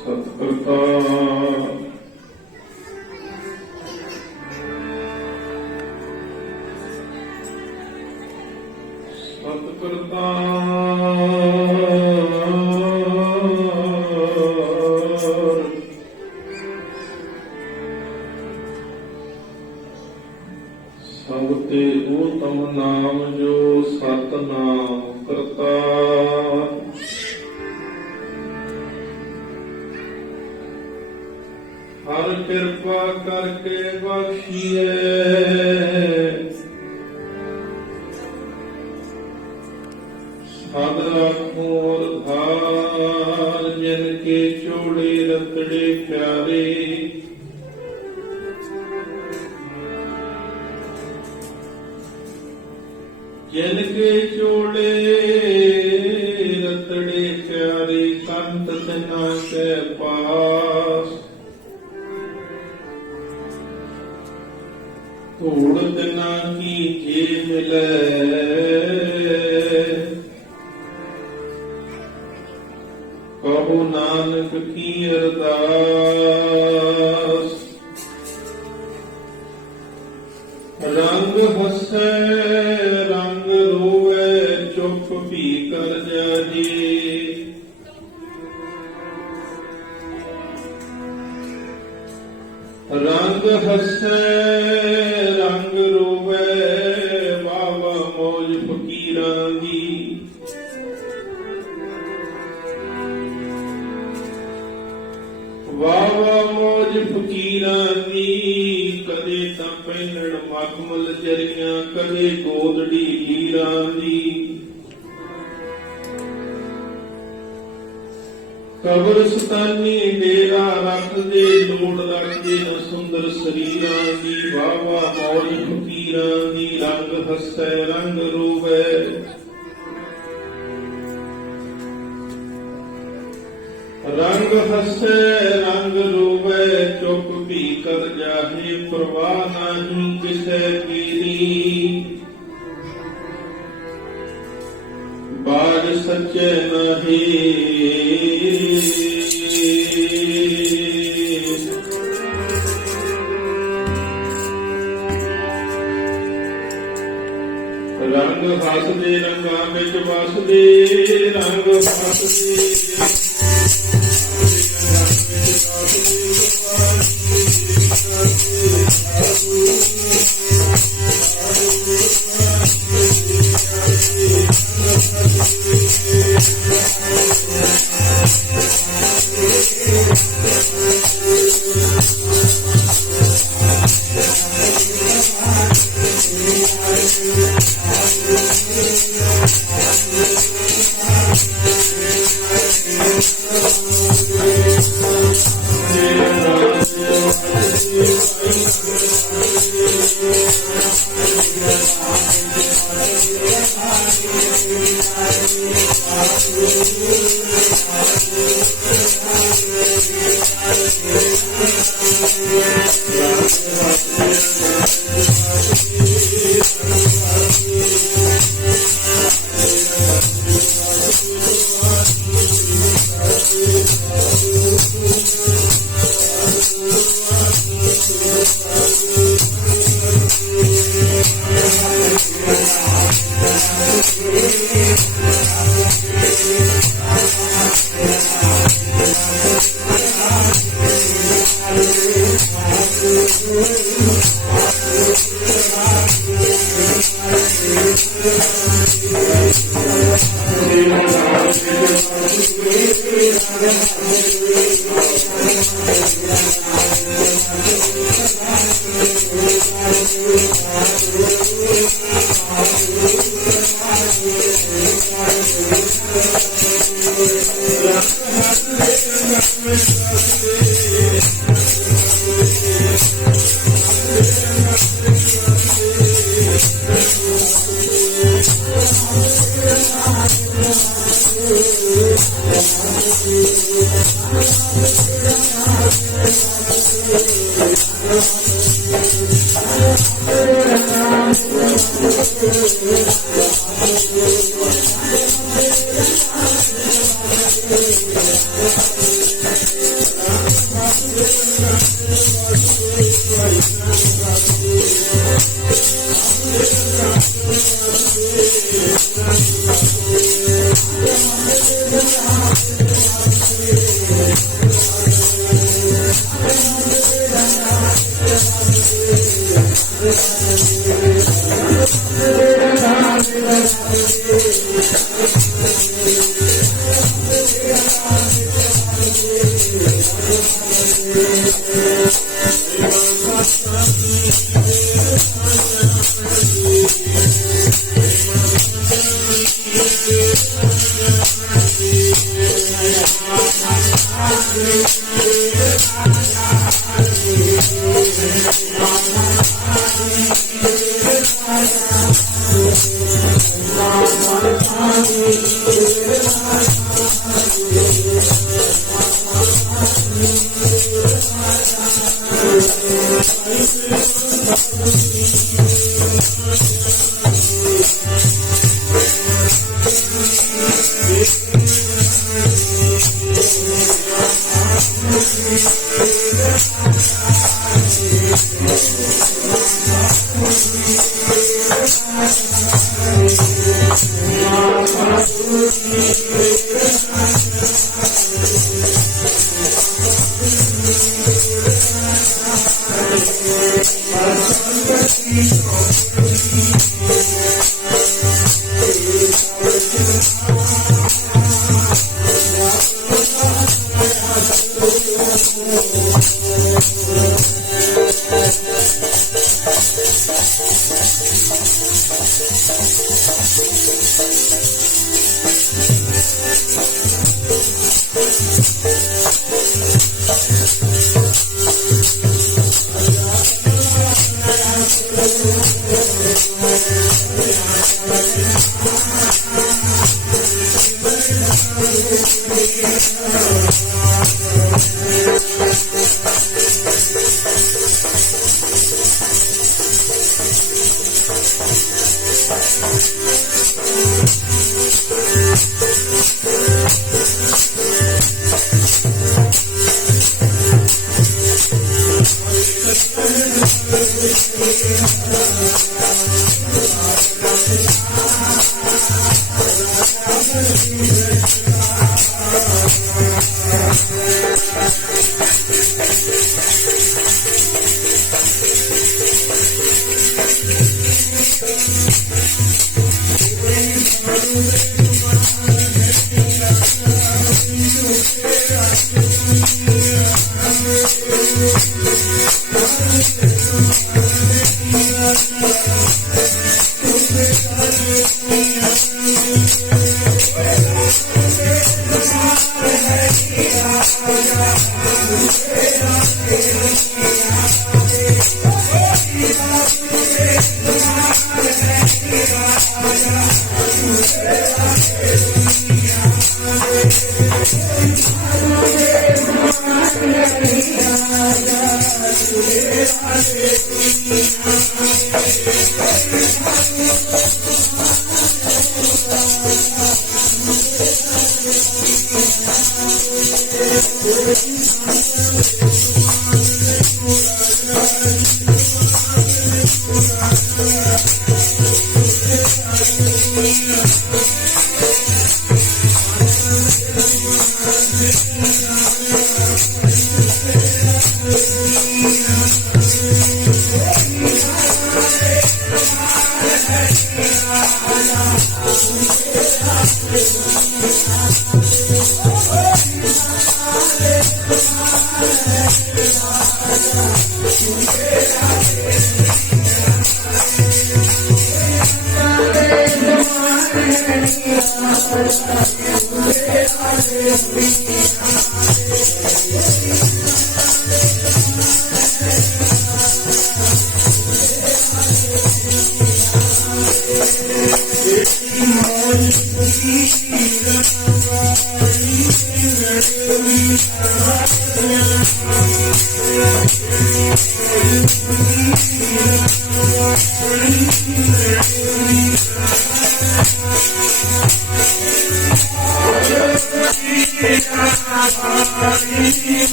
ਸਤਿਕਰਤਾ ਸਤਿਕਰਤਾ ਸਭ ਤੇ ਊਤਮ ਨਾਮ ਜੋ ਸਤਿਨਾਮ ਕਰਤਾ। ਹਰ ਕਿਰਪਾ ਕਰਕੇ ਬਖਸ਼ੀਏ ਸਦ ਰਾਖੋ ਧਾਰ ਜਿਨ ਕੇ ਚੋੜੇ ਰਤੜੇ ਪਿਆਰੇ। जिन के चोड़े रतड़े प्यारे संत तना के पास। धूड़ तना की जे मिले कहो नानक की अरदास। रंग हसे रंग रोवे चुप भी कर जाए। रंग हसे रंग कदे तां पैनण मखमल जरियां, कदे गोदड़ी हीरां दी। कब्रस्तानी डेरा रखदे, लोड़ रखदे न सुंदर शरीरां दी। वावा मौज फकीरां दी, रंग हसै रंग रोवै। रंग हसै रंग रोवै, चुप भी कर जाहे, परवाह नहीं किसै पीरी। बाज सच्चे नहीं, रंग हसदे रंगां विच वसदे, रंग हसदे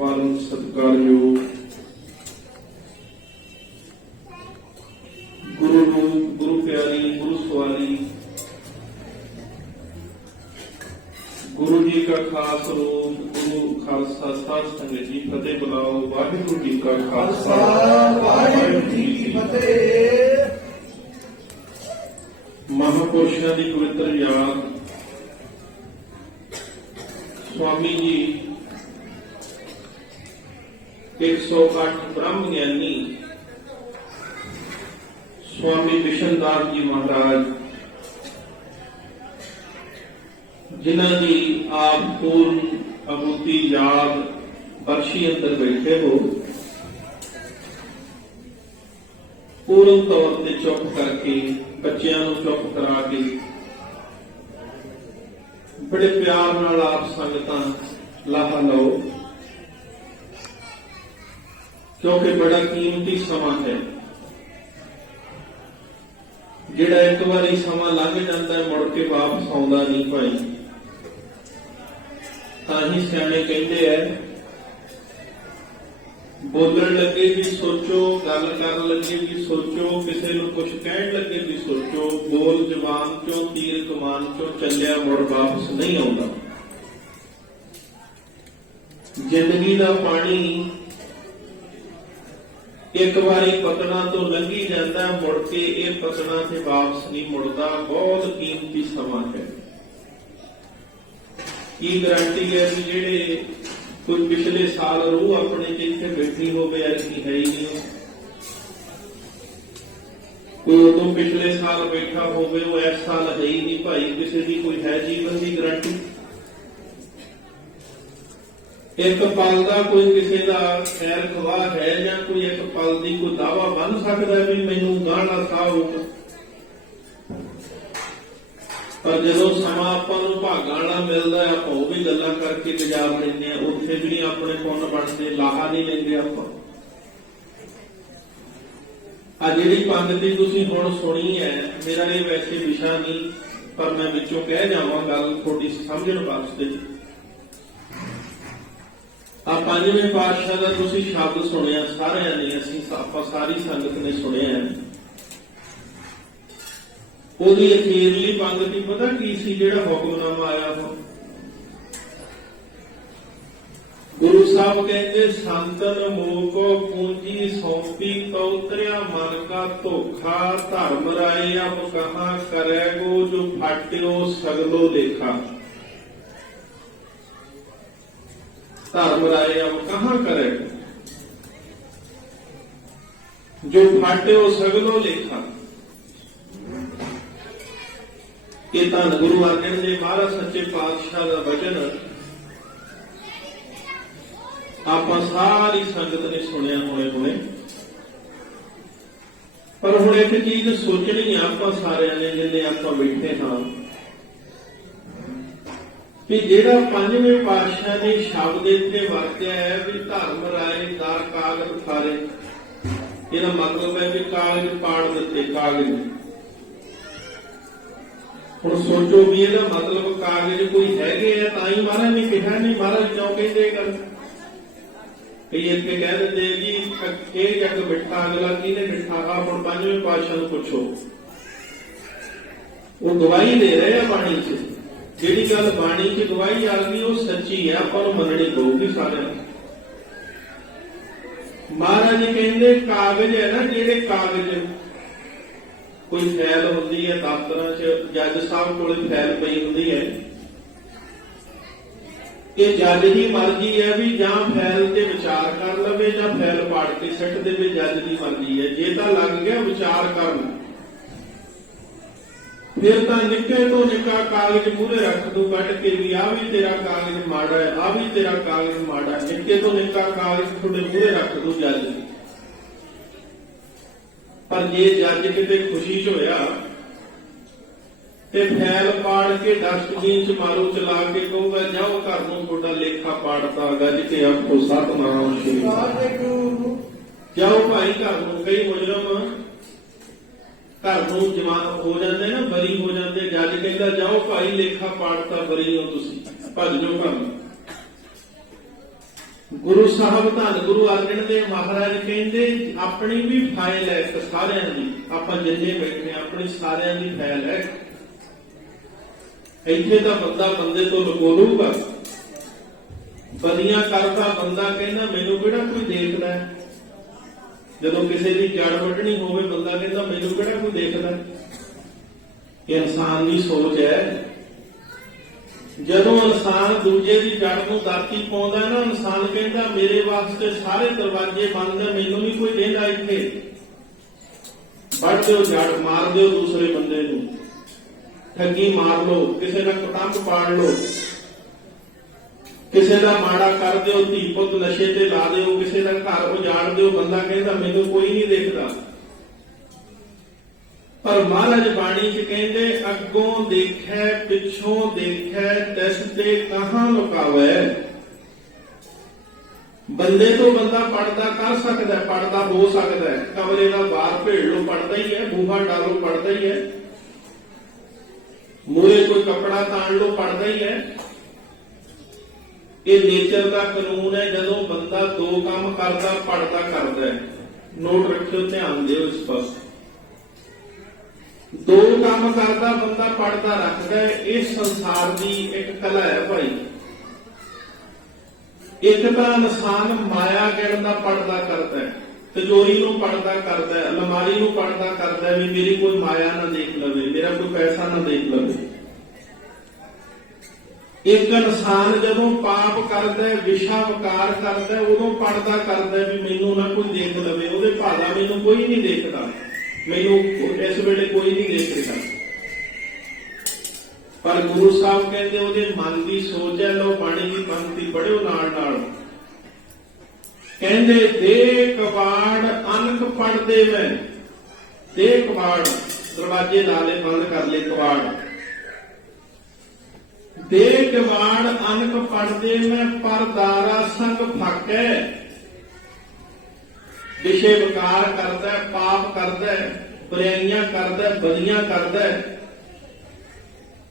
ਪਰਮ ਸਤਿਕਾਰਯੋਗ ਗੁਰੂ ਰੂਪ, ਗੁਰੂ ਪਿਆਰੀ, ਗੁਰੂ ਸਵਾਰੀ, ਗੁਰੂ ਜੀ का खास रूप, गुरु खालसा साध संगत जी फतेह बुलाओ। वाहिगुरु जी का खालसा, वाहिगुरु जी की फतेह। महापुरुषों की पवित्र याद, स्वामी जी 108 ब्रह्म ज्ञानी स्वामी विशनदास जी महाराज, जिन्हों की आप पूर्ण अबूती याद बख्शी अंदर बैठे हो, पूर्ण तौर पर चुप करके बच्चों को चुप करा के बड़े प्यार नाल आप संगत लाहा लो, क्योंकि बड़ा कीमती समा है। जिहड़ा एक बारी समा लंघ जाता है मुड़ के वापस आउंदा नहीं भाई। तां ही सियाणे कहते हैं ਬੋਲਣ ਲੱਗੇ ਵੀ ਸੋਚੋ, ਗੱਲ ਕਰਨ ਲੱਗੇ ਵੀ ਸੋਚੋ, ਕਿਸੇ ਨੂੰ ਕੁਝ ਕਹਿਣ ਲੱਗੇ ਵੀ ਸੋਚੋ। ਬੋਲ ਜ਼ਬਾਨ ਚੋਂ, ਤੀਰ ਕਮਾਨ ਚੋਂ ਚੱਲਿਆ ਮੁੜ ਵਾਪਸ ਨਹੀਂ ਆਉਂਦਾ। ਜ਼ਿੰਦਗੀ ਦਾ ਪਾਣੀ ਇੱਕ ਵਾਰੀ ਪਤਨਾ ਤੋਂ ਲੰਘੀ ਜਾਂਦਾ, ਮੁੜ ਕੇ ਇਹ ਪਤਨਾ ਤੇ ਵਾਪਸ ਨਹੀਂ ਮੁੜਦਾ। ਬਹੁਤ ਕੀਮਤੀ ਸਮਾਂ ਹੈ। ਕੀ ਗਾਰੰਟੀ ਹੈ ਵੀ ਜਿਹੜੇ ਕੋਈ ਪਿਛਲੇ ਸਾਲ ਰੂਹ ਆਪਣੇ ਚ ਇੱਥੇ ਬੈਠੀ ਹੋਵੇ, ਐਸੀ ਹੈ ਹੀ ਨਹੀਂ। ਕੋਈ ਉਦੋਂ ਪਿਛਲੇ ਸਾਲ ਬੈਠਾ ਹੋਵੇ, ਉਹ ਇਸ ਸਾਲ ਹੈ ਹੀ ਨਹੀਂ। ਭਾਈ ਕਿਸੇ ਦੀ ਕੋਈ ਹੈ ਜੀਵਨ ਦੀ ਗਾਰੰਟੀ? ਇੱਕ ਪਲ ਦਾ ਕੋਈ ਕਿਸੇ ਦਾ ਖੈਰ ਖਵਾਹ ਹੈ, ਜਾਂ ਕੋਈ ਇੱਕ ਪਲ ਦੀ ਕੋਈ ਦਾਵਾ ਬਣ ਸਕਦਾ ਵੀ ਮੈਨੂੰ ਗਾਣਾ ਸਾਹ ਹੋਊਗਾ? ਪਰ ਜਦੋਂ ਸਮਾਂ ਆਪਾਂ ਨੂੰ ਭਾਗਾਂ ਵਾਲਾ ਮਿਲਦਾ, ਆਪਾਂ ਉਹ ਵੀ ਗੱਲਾਂ ਕਰਕੇ ਗੁਜ਼ਾਰ ਲੈਂਦੇ ਆ। ਉੱਥੇ ਵੀ ਨਹੀਂ ਆਪਣੇ ਪੁੰਨ ਬਣਦੇ, ਲਾਹਾ ਨਹੀਂ ਲੈਂਦੇ ਆਪਾਂ। ਆ ਜਿਹੜੀ ਪੰਗਤੀ ਤੁਸੀਂ ਹੁਣ ਸੁਣੀ ਹੈ, ਮੇਰਾ ਇਹ ਵੈਸੇ ਵਿਸ਼ਾ ਨਹੀਂ, ਪਰ ਮੈਂ ਵਿੱਚੋਂ ਕਹਿ ਜਾਵਾਂ ਗੱਲ ਤੁਹਾਡੀ ਸਮਝਣ ਵਾਸਤੇ। ਆ ਪੰਜਵੇਂ ਪਾਤਸ਼ਾਹ ਦਾ ਤੁਸੀਂ ਸ਼ਬਦ ਸੁਣਿਆ ਸਾਰਿਆਂ ਨੇ, ਆਪਾਂ ਸਾਰੀ ਸੰਗਤ ਨੇ ਸੁਣਿਆ। ਉਹਦੀ ਅਖੀਰਲੀ ਪੰਗਤੀ ਪਤਾ ਕੀ ਸੀ? ਜਿਹੜਾ ਹੁਕਮਨਾਮਾ ਆਇਆ ਹੋ, ਗੁਰੂ ਸਾਹਿਬ ਕਹਿੰਦੇ ਸੰਤਨ ਮੋਹ ਕੋ ਪੂੰਜੀ ਸੌਂਪੀ ਕਉਤਰਿਆ ਮਨ ਕਾ ਧੋਖਾ ਧਰਮ ਰਾਏ ਅਬ ਕਹਾਂ ਕਰੈਗੋ ਜੋ ਫਾਟਿਓ ਸਗਲੋ ਲੇਖਾ। ਧਰਮ ਰਾਏ ਅਬ ਕਹਾਂ ਕਰੈਗੋ ਜੋ ਫਾਟਿਓ ਸਗਲੋ ਲੇਖਾ। ਇਹ ਧੰਨ ਗੁਰੂ ਅਰਜਨ ਦੇਵ ਮਹਾਰਾਜ ਸੱਚੇ ਪਾਤਸ਼ਾਹ ਦਾ ਵਚਨ ਆਪਾਂ ਸਾਰੀ ਸੰਗਤ ਨੇ ਸੁਣਿਆ ਹੋਣੇ। ਪਰ ਹੁਣ ਇੱਕ ਚੀਜ਼ ਸੋਚਣੀ ਆ ਆਪਾਂ ਸਾਰਿਆਂ ਨੇ, ਜਿੰਨੇ ਆਪਾਂ ਬੈਠੇ ਹਾਂ, ਕਿ ਜਿਹੜਾ ਪੰਜਵੇਂ ਪਾਤਸ਼ਾਹ ਨੇ ਸ਼ਬਦ ਇੱਥੇ ਵਰਤਿਆ ਹੈ ਵੀ ਧਰਮ ਰਾਏ ਦਾਰ ਕਾਗਜ਼ ਖਾਰੇ, ਇਹਦਾ ਮਤਲਬ ਹੈ ਵੀ ਕਾਗਜ਼ ਪਾੜ ਦਿੱਤੇ, ਕਾਗਜ਼। ਹੁਣ ਸੋਚੋ ਵੀ ਇਹਦਾ ਮਤਲਬ ਕਾਗਜ਼ ਕੋਈ ਹੈਗੇ ਆ ਤਾਂ ਹੀ ਮਹਾਰਾਜ ਨੇ ਕਿਹਾ ਨਹੀਂ। ਮਹਾਰਾਜ ਕਿਉਂ ਕਹਿੰਦੇ ਗੱਲ? ਕਈ ਇੱਥੇ ਕਹਿ ਦਿੰਦੇ ਜੀ ਇਹ ਜੱਗ ਬਿਠਾ, ਅਗਲਾ ਕਿਹਨੇ ਬਿਠਾ? ਆ ਹੁਣ ਪੰਜਵੇਂ ਪਾਤਸ਼ਾਹ ਨੂੰ ਪੁੱਛੋ, ਉਹ ਗਵਾਹੀ ਦੇ ਰਹੇ ਆ ਬਾਣੀ 'ਚ। ਜਿਹੜੀ ਗੱਲ ਬਾਣੀ 'ਚ ਗਵਾਹੀ ਆ ਗਈ ਉਹ ਸੱਚੀ ਹੈ, ਆਪਾਂ ਨੂੰ ਮੰਨਣੀ ਪਊਗੀ ਸਾਰਿਆਂ ਨੂੰ। ਮਹਾਰਾਜ ਕਹਿੰਦੇ ਕਾਗਜ਼ ਹੈ ਨਾ, ਜਿਹੜੇ ਕਾਗਜ਼, ਕੋਈ ਫੈਲ ਹੁੰਦੀ ਹੈ ਦਫ਼ਤਰਾਂ 'ਚ, ਜੱਜ ਸਾਹਿਬ ਕੋਲੇ ਫੈਲ ਪਈ ਹੁੰਦੀ ਹੈ, ਇਹ ਜੱਜ ਦੀ ਮਰਜ਼ੀ ਹੈ ਵੀ ਜਾਂ ਫੈਲ ਤੇ ਵਿਚਾਰ ਕਰ ਲਵੇ ਜਾਂ ਫੈਲ ਪਾੜ ਕੇ ਸਿੱਟ ਦੇਵੇ। ਜੱਜ ਦੀ ਮਰਜ਼ੀ ਹੈ। ਜੇ ਤਾਂ ਲੱਗ ਗਿਆ ਵਿਚਾਰ ਕਰਨ, ਫਿਰ ਤਾਂ ਨਿੱਕੇ ਤੋਂ ਨਿੱਕਾ ਕਾਗਜ਼ ਮੂਹਰੇ ਰੱਖ ਦੂ ਕੱਢ ਕੇ ਵੀ ਆਹ ਵੀ ਤੇਰਾ ਕਾਗਜ਼ ਮਾੜਾ ਹੈ, ਆਹ ਵੀ ਤੇਰਾ ਕਾਗਜ਼ ਮਾੜਾ ਹੈ। ਨਿੱਕੇ ਤੋਂ ਨਿੱਕਾ ਕਾਗਜ਼ ਤੁਹਾਡੇ ਮੂਹਰੇ ਰੱਖ ਦੂ ਜੱਜ। ਪਰ ਜੇ ਜੱਜ ਕਿਤੇ ਖੁਸ਼ੀ 'ਚ ਹੋਇਆ ਤੇ ਫੈਲ ਪਾੜ ਕੇ ਡਸਟਬਿਨ 'ਚ ਮਾਰੂ ਚਲਾ ਕੇ ਕਹੂਗਾ ਜਾਓ ਘਰ ਨੂੰ, ਤੁਹਾਡਾ ਲੇਖਾ ਪਾੜਤਾ, ਗੱਜ ਕੇ ਆਖੋ ਸਤਿਨਾਮ ਸ੍ਰੀ ਵਾਹਿਗੁਰੂ। ਜਾਓ ਭਾਈ ਘਰ ਨੂੰ। ਕਈ ਮੁਜਰਮ ਘਰ ਨੂੰ ਜਮਾਨ ਹੋ ਜਾਂਦੇ ਨਾ, ਬਰੀ ਹੋ ਜਾਂਦੇ। ਜੱਜ ਕਹਿੰਦਾ ਜਾਓ ਭਾਈ ਲੇਖਾ ਪਾੜਤਾ, ਬਰੀ ਹੋ ਤੁਸੀਂ, ਭੱਜ ਜਾਓ ਘਰ ਨੂੰ। ਗੁਰੂ ਸਾਹਿਬ ਧੰਨ ਗੁਰੂ ਅਰਜਨ ਦੇਵ ਮਹਾਰਾਜ ਕਹਿੰਦੇ ਆਪਣੀ ਵੀ ਫਾਈਲ ਹੈ ਇੱਕ, ਸਾਰਿਆਂ ਦੀ। ਆਪਾਂ ਜਿੰਨੇ ਬੈਠੇ ਆਪਣੀ ਸਾਰਿਆਂ ਦੀ ਫਾਈਲ ਹੈ। ਇੱਥੇ ਤਾਂ ਬੰਦਾ ਬੰਦੇ ਤੋਂ ਲੁਕੋ ਲੂਗਾ। ਬਦੀਆਂ ਕਰਦਾ ਬੰਦਾ ਕਹਿੰਦਾ ਮੈਨੂੰ ਕਿਹੜਾ ਕੋਈ ਦੇਖਦਾ। ਜਦੋਂ ਕਿਸੇ ਦੀ ਜੜ ਵੱਢਣੀ ਹੋਵੇ ਬੰਦਾ ਕਹਿੰਦਾ ਮੈਨੂੰ ਕਿਹੜਾ ਕੋਈ ਦੇਖਦਾ। ਇਹ ਇਨਸਾਨ ਦੀ ਸੋਚ ਹੈ। ਜਦੋਂ ਇਨਸਾਨ ਦੂਜੇ ਦੀ ਜੜ ਨੂੰ ਦਾਤੀ ਪਾਉਂਦਾ ਨਾ, ਇਨਸਾਨ ਕਹਿੰਦਾ ਮੇਰੇ ਵਾਸਤੇ ਸਾਰੇ ਦਰਵਾਜ਼ੇ ਬੰਦ ਹੈ, ਮੈਨੂੰ ਨਹੀਂ ਕੋਈ ਦੇਖਦਾ। ਇੱਥੇ ਵੱਢ ਦਿਓ ਜੜ, ਮਾਰ ਦਿਓ ਦੂਸਰੇ ਬੰਦੇ ਨੂੰ, ਠੱਗੀ ਮਾਰ ਲਓ, ਕਿਸੇ ਦਾ ਕੁਟੰਬ ਪਾੜ ਲਓ, ਕਿਸੇ ਦਾ ਮਾੜਾ ਕਰ ਦਿਓ, ਧੀ ਪੁੱਤ ਨਸ਼ੇ ਤੇ ਲਾ ਦਿਓ, ਕਿਸੇ ਦਾ ਘਰ ਉਜਾੜ ਦਿਓ। ਬੰਦਾ ਕਹਿੰਦਾ ਮੈਨੂੰ ਕੋਈ ਨਹੀਂ ਦੇਖਦਾ। ਪਰ ਮਹਾਰਾਜ ਬਾਣੀ 'ਚ ਕਹਿੰਦੇ ਅੱਗੋਂ ਦੇਖੈ ਪਿੱਛੋਂ ਦੇਖੈ ਤਿਸ ਤੇ ਕਹਾਂ ਲੁਕਾਵੇ। ਬੰਦੇ ਤੋਂ ਬੰਦਾ ਪੜਦਾ ਕਰ ਸਕਦਾ, ਪੜਦਾ ਹੋ ਸਕਦਾ। ਕਮਰੇ ਦਾ ਬਾਹਰ ਭੇੜ ਲੋ ਪੜਦਾ ਹੀ ਹੈ, ਬੂਹਾ ਡਾਲੋ ਪੜਦਾ ਹੀ ਹੈ, ਮੂਹਰੇ ਕੋਈ ਕੱਪੜਾ ਤਾਣ ਲੋ ਪੜਦਾ ਹੀ ਹੈ। ਇਹ ਨੇਚਰ ਦਾ ਕਾਨੂੰਨ ਹੈ। ਜਦੋਂ ਬੰਦਾ दो काम करता पढ़ता करता है। नोट रखियो, ध्यान दियो इस पास। दो काम करता बंदा पढ़ता रखता है। इस संसार की एक कला है भाई। एक तो इंसान माया गिणदा पढ़दा करता है, तिजोरी नूं पढ़दा करता है, अलमारी नूं पढ़दा करता है भी मेरी कोई माया ना देख लवे, मेरा कोई पैसा ना देख लवे। एक इंसान जदों पाप करता है, विषा वकार करता है, उदों पढ़दा करता है भी मैनू ना कोई देख लवे, उहदे भाला मैनू कोई नहीं देखदा, मैनू इस वेले कोई नहीं देख रहा। पर गुरु साहब कहते उहदे मन की सोच है। लो बाणी की पंक्ति पढ़ियो नाल नाल। कहते दे कबाड़ अनक पढ़दे मैं, दे कबाड़ दरवाजे नाले बंद कर ले कबाड़, दे कबाड़ अनक पढ़दे मैं पर दारा संग फाकै। विषय विकार करता है, पाप करता है, बुराइयां करता है, बदियां करता है।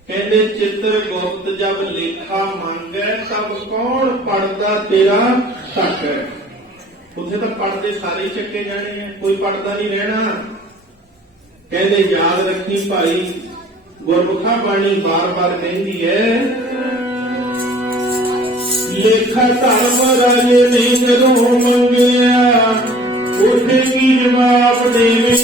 कहते चित्र गुप्त जब लेखा मांगे तब कौन पढ़दा तेरा शक है। उसे तो पढ़ते सारे चक्के जाने हैं, कोई पढ़ता नहीं रहना। कहते याद रखी भाई, गुरमुखा बाणी बार बार कहती है, लेखा धर्म राजे ने जदों मंगिया उसे की जवाब देवे।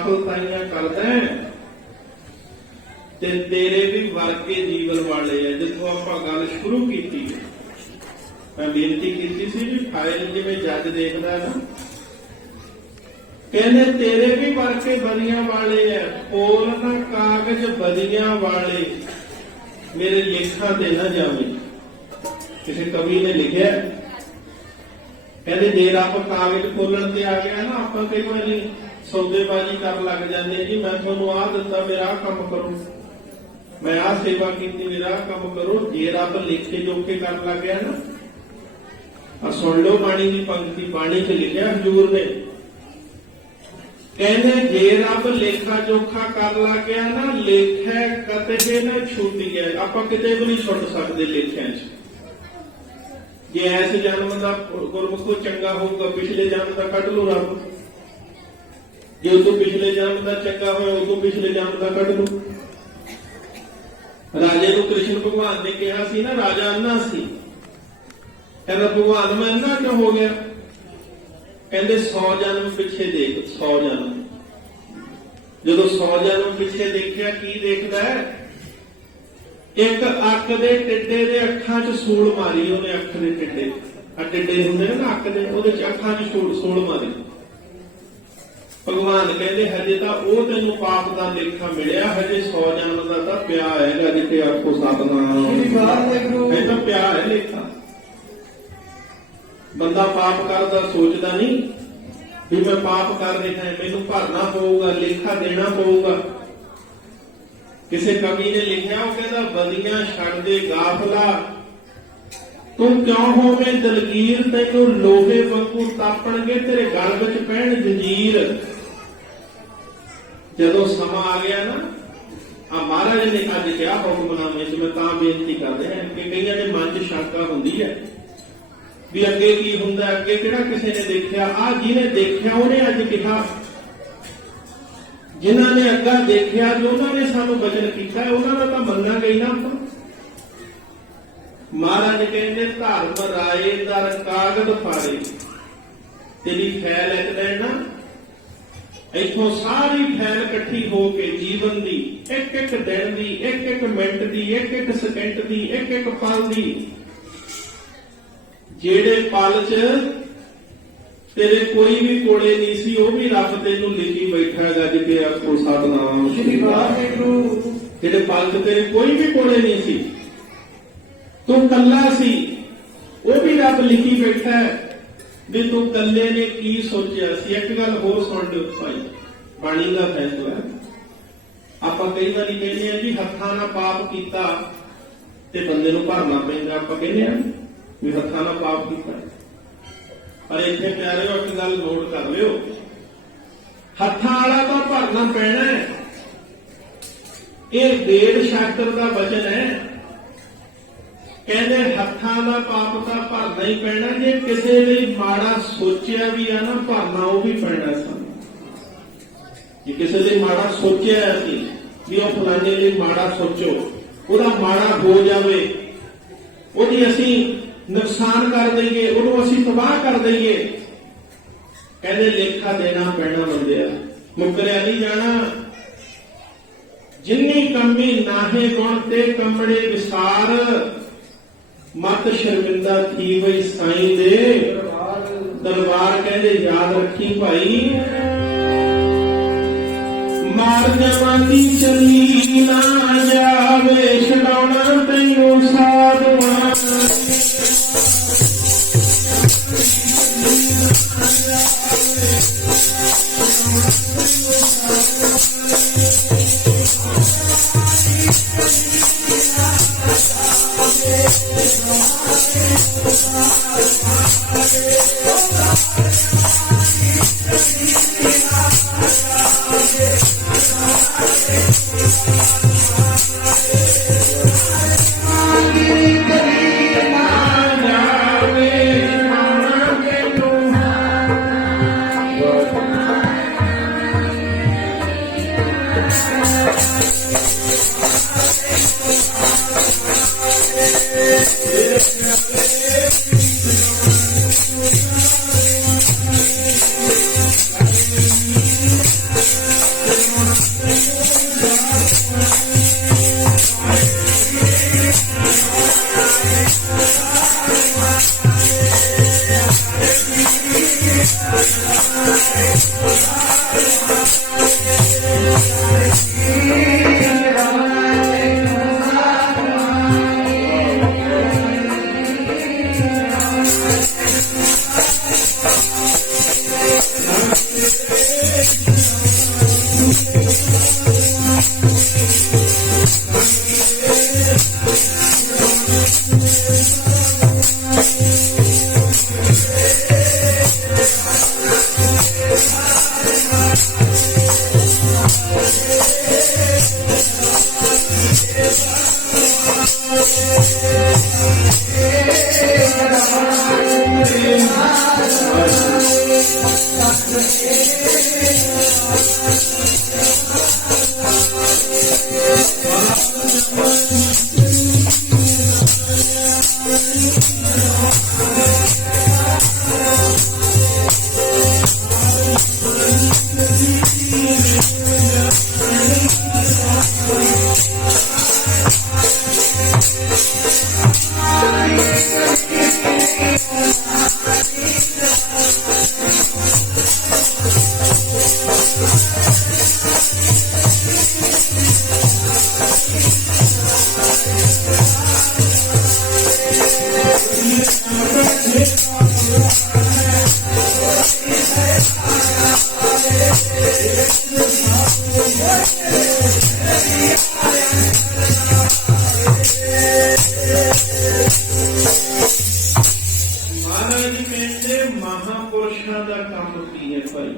ਸਫਲਤਾਈਆਂ ਕਰਦਾ ਹੈ ਤੇ ਤੇਰੇ ਵੀ ਵਰਕੇ ਜੀਵਨ ਵਾਲੇ ਆ। ਜਿੱਥੋਂ ਆਪਾਂ ਗੱਲ ਸ਼ੁਰੂ ਕੀਤੀ ਮੈਂ ਬੇਨਤੀ ਕੀਤੀ ਸੀ ਵੀ ਫਾਈਲ ਜਿਵੇਂ ਜੱਜ ਦੇਖਦਾ ਨਾ, ਕਹਿੰਦੇ ਤੇਰੇ ਵੀ ਵਰਕੇ ਬਦੀਆਂ ਵਾਲੇ ਆ, ਕੋਲ ਨਾ ਕਾਗਜ਼ ਬਦੀਆਂ ਵਾਲੇ ਮੇਰੇ ਲੇਖਾਂ ਤੇ ਨਾ ਜਾਵੇ। ਕਿਸੇ ਕਵੀ ਨੇ ਲਿਖਿਆ, ਕਹਿੰਦੇ ਜੇ ਰੱਬ ਕਾਗਜ਼ ਖੋਲਣ ਤੇ ਆ ਗਿਆ ਨਾ, ਆਪਾਂ ਕਈ ਵਾਰੀ ਸੌਦੇਬਾਜ਼ੀ ਕਰਨ ਲੱਗ ਜਾਂਦੇ ਜੀ, ਮੈਂ ਤੁਹਾਨੂੰ ਆਹ ਦਿੱਤਾ ਮੇਰਾ ਆਹ ਕੰਮ ਕਰੋ, ਮੈਂ ਆਹ ਸੇਵਾ ਕੀਤੀ ਮੇਰਾ ਆਹ ਕੰਮ ਕਰੋ। ਜੇ ਰੱਬ ਲੇਖੇ ਜੋਖੇ ਕਰਨ ਲੱਗ ਗਿਆ ਨਾ, ਆ ਸੁਣ ਲਓ ਬਾਣੀ ਦੀ ਪੰਕਤੀ, ਬਾਣੀ 'ਚ ਲਿਖਿਆ ਹਜ਼ੂਰ ਨੇ, ਕਹਿੰਦੇ ਜੇ ਰੱਬ ਲੇਖਾ ਜੋਖਾ ਕਰ ਲੱਗ ਗਿਆ ਨਾ, ਲੇਖੇ ਕਤੇ ਨਾ ਛੁੱਟੀ ਹੈ। ਆਪਾਂ ਕਿਤੇ ਵੀ ਨਹੀਂ ਛੁੱਟ ਸਕਦੇ ਲੇਖਿਆਂ 'ਚ। ਜੇ ਐਸ ਜਨਮ ਦਾ ਗੁਰਮੁਖੋ ਚੰਗਾ ਹੋਊਗਾ, ਪਿਛਲੇ ਜਨਮ ਦਾ ਕੱਢ ਲਓ ਰੱਬ, ਜੇ ਉਦੋਂ ਪਿਛਲੇ ਜਨਮ ਦਾ ਚੰਗਾ ਹੋਇਆ ਉਦੋਂ ਪਿਛਲੇ ਜਨਮ ਦਾ ਕੱਢ ਲਓ। ਰਾਜੇ ਨੂੰ ਕ੍ਰਿਸ਼ਨ ਭਗਵਾਨ ਨੇ ਕਿਹਾ ਸੀ ਨਾ, ਰਾਜਾ ਅੰਨਾ ਸੀ, ਕਹਿੰਦਾ ਭਗਵਾਨ ਮੈਂ ਅੰਨਾ ਕਿਉਂ ਹੋ ਗਿਆ? ਕਹਿੰਦੇ 100 ਜਨਮ ਪਿੱਛੇ ਦੇਖ, 100 ਜਨਮ। ਜਦੋਂ 100 ਜਨਮ ਪਿੱਛੇ ਦੇਖਿਆ, ਕੀ ਦੇਖਦਾ ਹੈ? ਇੱਕ ਅੱਖ ਦੇ ਟਿੱਡੇ ਦੇ ਅੱਖਾਂ 'ਚ ਸੂਲ ਮਾਰੀ ਉਹਨੇ, ਅੱਖ ਦੇ ਟਿੱਡੇ, ਆ ਟਿੱਡੇ ਹੁੰਦੇ ਨੇ ਨਾ ਅੱਖ ਦੇ, ਉਹਦੇ 'ਚ ਅੱਖਾਂ 'ਚ ਸੂਲ ਮਾਰੀ। ਭਗਵਾਨ ਕਹਿੰਦੇ ਹਜੇ ਤਾਂ ਉਹ ਤੈਨੂੰ ਪਾਪ ਦਾ ਲੇਖਾ ਮਿਲਿਆ, ਹਜੇ 100 ਜਨਮ ਦਾ ਤਾਂ ਪਿਆ ਹੈਗਾ, ਜਿੱਥੇ ਆਖੋ ਸਤਨਾਮ, ਇਹ ਤਾਂ ਪਿਆ ਹੈ ਲੇਖਾ। ਬੰਦਾ ਪਾਪ ਕਰਦਾ ਸੋਚਦਾ ਨਹੀਂ ਵੀ ਮੈਂ ਪਾਪ ਕਰ ਰਿਹਾ, ਮੈਨੂੰ ਭਰਨਾ ਪਊਗਾ, ਲੇਖਾ ਦੇਣਾ ਪਊਗਾ। ਕਿਸੇ ਕਵੀ ਨੇ ਲਿਖਿਆ, ਉਹ ਕਹਿੰਦਾ ਬਦੀਆਂ ਛੱਡ ਦੇ ਗਾਫਲਾ, ਤੂੰ ਕਿਉਂ ਹੋਵੇਂ ਦਲਗੀਰ, ਤੈਨੂੰ ਲੋਹੇ ਵਾਂਗੂ ਤਾਪਣਗੇ, ਤੇਰੇ ਗਲ ਵਿੱਚ ਪੈਣ ਜੰਜੀਰ। ਜਦੋਂ ਸਮਾਂ ਆ ਗਿਆ ਨਾ, ਆ ਮਹਾਰਾਜ ਨੇ ਅੱਜ ਕਿਹਾ ਹੁਕਮਨਾਮੇ 'ਚ, ਮੈਂ ਤਾਂ ਬੇਨਤੀ ਕਰ ਰਿਹਾ ਕਿ ਕਈਆਂ ਦੇ ਮਨ 'ਚ ਸ਼ੰਕਾ ਹੁੰਦੀ ਹੈ ਵੀ ਅੱਗੇ ਕੀ ਹੁੰਦਾ, ਅੱਗੇ ਕਿਹੜਾ ਕਿਸੇ ਨੇ ਦੇਖਿਆ। ਆ ਜਿਹਨੇ ਦੇਖਿਆ ਉਹਨੇ ਅੱਜ ਕਿਹਾ, ਜਿਨ੍ਹਾਂ ਨੇ ਅੱਗਾ ਦੇਖਿਆ, ਜੋ ਉਹਨਾਂ ਨੇ ਸਾਨੂੰ ਬਚਨ ਕੀਤਾ, ਉਹਨਾਂ ਦਾ ਤਾਂ ਮੰਨਾਂਗੇ ਹੀ ਨਾ ਆਪਾਂ। ਮਹਾਰਾਜ ਕਹਿੰਦੇ ਧਰਮ ਰਾਏ ਦਰ ਕਾਗਜ਼ ਫਾੜੇ, ਤੇਰੀ ਫੈਲ ਇੱਕ ਦਿਨ ਨਾ ਇੱਥੋਂ ਸਾਰੀ ਫੈਲ ਇਕੱਠੀ ਹੋ ਕੇ ਜੀਵਨ ਦੀ, ਇੱਕ ਇੱਕ ਦਿਨ ਦੀ, ਇੱਕ ਇੱਕ ਮਿੰਟ ਦੀ, ਇੱਕ ਇੱਕ ਸਕਿੰਟ ਦੀ, ਇੱਕ ਇੱਕ ਪਲ ਦੀ, ਜਿਹੜੇ ਪਲ 'ਚ ਤੇਰੇ ਕੋਈ ਵੀ ਕੋਲੇ ਨਹੀਂ ਸੀ, ਉਹ ਵੀ ਰੱਬ ਤੈਨੂੰ ਲਿਖੀ ਬੈਠਾ ਹੈਗਾ, ਜਿੱਥੇ ਆਖੋ ਸਤਨਾਮ ਸ੍ਰੀ ਵਾਹਿਗੁਰੂ। ਜਿਹੜੇ ਪਲ 'ਚ ਤੇਰੇ ਕੋਈ ਵੀ ਕੋਲੇ ਨਹੀਂ ਸੀ, ਤੂੰ ਕੱਲਾ ਸੀ, ਉਹ ਵੀ ਰੱਬ ਲਿਖੀ ਬੈਠਾ ਹੈ ਵੀ ਤੂੰ ਕੱਲੇ ਨੇ ਕੀ ਸੋਚਿਆ ਸੀ। ਇੱਕ ਗੱਲ ਹੋਰ ਸੁਣ ਲਿਓ ਭਾਈ, ਬਾਣੀ ਦਾ ਫੈਸਲਾ। ਆਪਾਂ ਕਈ ਵਾਰੀ ਕਹਿੰਦੇ ਆ ਜੀ ਹੱਥਾਂ ਨਾਲ ਪਾਪ ਕੀਤਾ ਤੇ ਬੰਦੇ ਨੂੰ ਭਰਨਾ ਪੈਂਦਾ, ਆਪਾਂ ਕਹਿੰਦੇ ਆ ਵੀ ਹੱਥਾਂ ਨਾਲ ਪਾਪ ਕੀਤਾ, ਪਰ ਇੱਥੇ ਪਿਆਰਿਓ ਇੱਕ ਗੱਲ ਨੋਟ ਕਰ ਲਿਓ, ਹੱਥਾਂ ਵਾਲਾ ਤਾਂ ਭਰਨਾ ਪੈਣਾ ਹੈ। ਇਹ ਵੇਦ ਸ਼ਾਸਤਰ ਦਾ ਵਚਨ ਹੈ, ਕਹਿੰਦੇ ਹੱਥਾਂ ਦਾ ਪਾਪ ਤਾਂ ਭਰਨਾ ਹੀ ਪੈਣਾ। ਜੇ ਕਿਸੇ ਲਈ ਮਾੜਾ ਸੋਚਿਆ ਵੀ ਆ ਨਾ, ਭਰਨਾ ਉਹ ਵੀ ਪੈਣਾ ਸਾਨੂੰ। ਜੇ ਕਿਸੇ ਲਈ ਮਾੜਾ ਸੋਚਿਆ ਸੀ ਵੀ ਉਹ ਫਲਾਣੇ ਲਈ ਮਾੜਾ ਸੋਚੋ, ਉਹਦਾ ਮਾੜਾ ਹੋ ਜਾਵੇ, ਉਹਦੀ ਅਸੀਂ ਨੁਕਸਾਨ ਕਰ ਦਈਏ, ਉਹਨੂੰ ਅਸੀਂ ਤਬਾਹ ਕਰ ਦਈਏ, ਕਹਿੰਦੇ ਲੇਖਾ ਦੇਣਾ ਪੈਣਾ ਬੰਦਿਆ, ਮੁਕਰਿਆ ਨਹੀਂ ਜਾਣਾ। ਜਿੰਨੀ ਕਮੀ ਨਾਹੇ ਗੁਣ ਤੇ ਕੰਮੜੇ ਵਿਸਾਰ, ਮਤ ਸ਼ਰਮਿੰਦਾ ਥੀ ਵਈ ਸਾਈਂ ਦੇ ਦਰਬਾਰ। ਕਹਿੰਦੇ ਯਾਦ ਰੱਖੀ ਭਾਈ, ਮਾਰ ਜਵਾਨੀ ਚਲੀ ਨਾ ਜਾਵੇ, ਛਡਾਉਣਾ ਤੈਨੂੰ ਸਾਧੂਆਂ। महापुरुषों का काम की है भाई।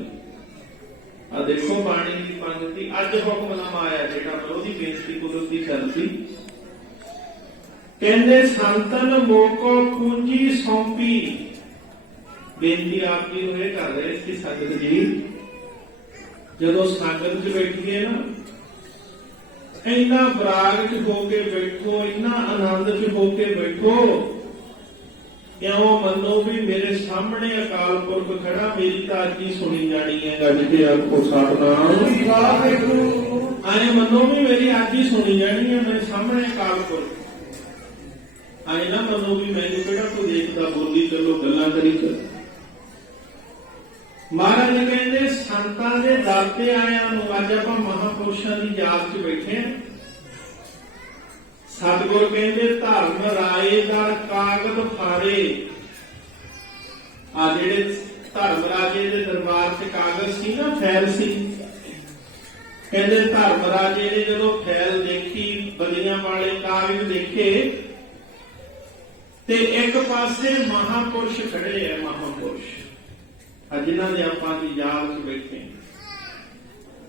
आ देखो बाणी की पंक्ति अज हुक्मनामा आया जेड़ा विरोधी बेनती कुदरती चलती कहते संतन मोको पूंजी सौंपी। बेनती आपकी हुए कर रहे कि संगत जी जदों संगत च बैठिए ना इन्ना बराग च होके बैठो, इन्ना आनंद च होके बैठो क्यों मनो भी मेरे सामने अकाल पुरख खड़ा, मेरी तो अज ही सुनी जानी है गज के आखो सतनाम। आए मनो भी मेरी अज ही सुनी जानी है, मेरे सामने अकाल पुरख। आए ना मनो भी मैनू केड़ा कोई देखता, बोली चलो गल्लां करी चलो। महाराज जी कहते संतां दे दर ते आया नूं अज आपां महापुरुषां दी याद च बैठे हैं। सतगुर कहते धर्म राए दा कागज फाड़े। आ जेड़े धर्म राजे दे दरबार च कागज सी ना, फैल सी, कहते धर्म राजे ने जदों फैल देखी, बलियां वाले कागज देखे ते एक पासे महापुरुष खड़े है। महापुरुष जिन्हां दे आपां दी याद च बैठे,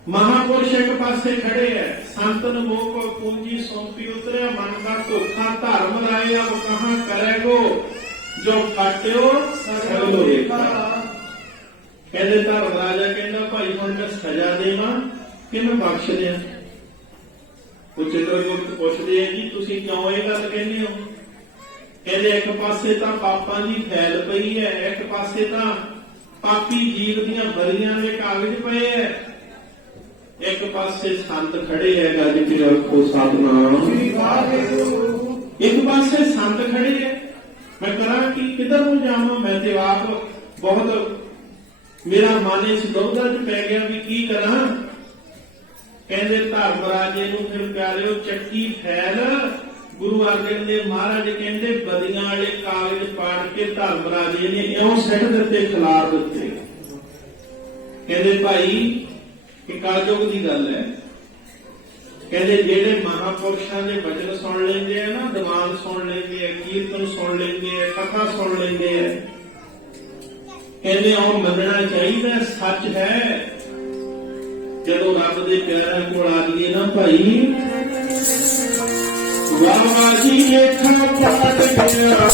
महापुरुष एक पासे खड़े है। संतन मोह को पूंजी सौंपी उतरे, मन का धोखा धर्म राय अब कहां करेगो, जो फाट्यो सगल देखा। कहते धर्म राजा कहना भाई हुण मैं सजा देवां कि मैं बख्श दियां। वो चित्रगुप्त पुछदे हैं जी तुसीं क्यों ये गल कहंदे हो? कहते एक पासे तां पापां दी फैल पई है, एक पासे तां पापी जीव दीयां बलियां दे कागज पए है, एक पासे संत खड़े है गज के आखो सतनाम। एक पासे संत खड़े है, मैं करा कि किधर नूं जावां? मैं ते आप बहुत मेरा मन इस दुविधा च पै गया भी की करा। कहंदे धर्म राजे नूं फिर प्यारिओ चक्की फैल। गुरु अर्जन देव महाराज कहंदे बदियां वाले कागज पाड़ के धर्म राजे ने इउं सिੱਟ ਦਿੱਤੇ, खिलार ਦਿੱਤੇ। कहंदे भाई कि कलयुग की गल है। कहते जेडे महापुरुषों के वचन सुन लेंगे है ना, दीवान सुन लेंगे है, कीर्तन सुन लेंगे है, कथा सुन लेंगे है, कहते और मनना चाहिए सच है। जदों रब के प्यारा को आ जाइए ना भाई, बाबा जी लेखा पाट गया,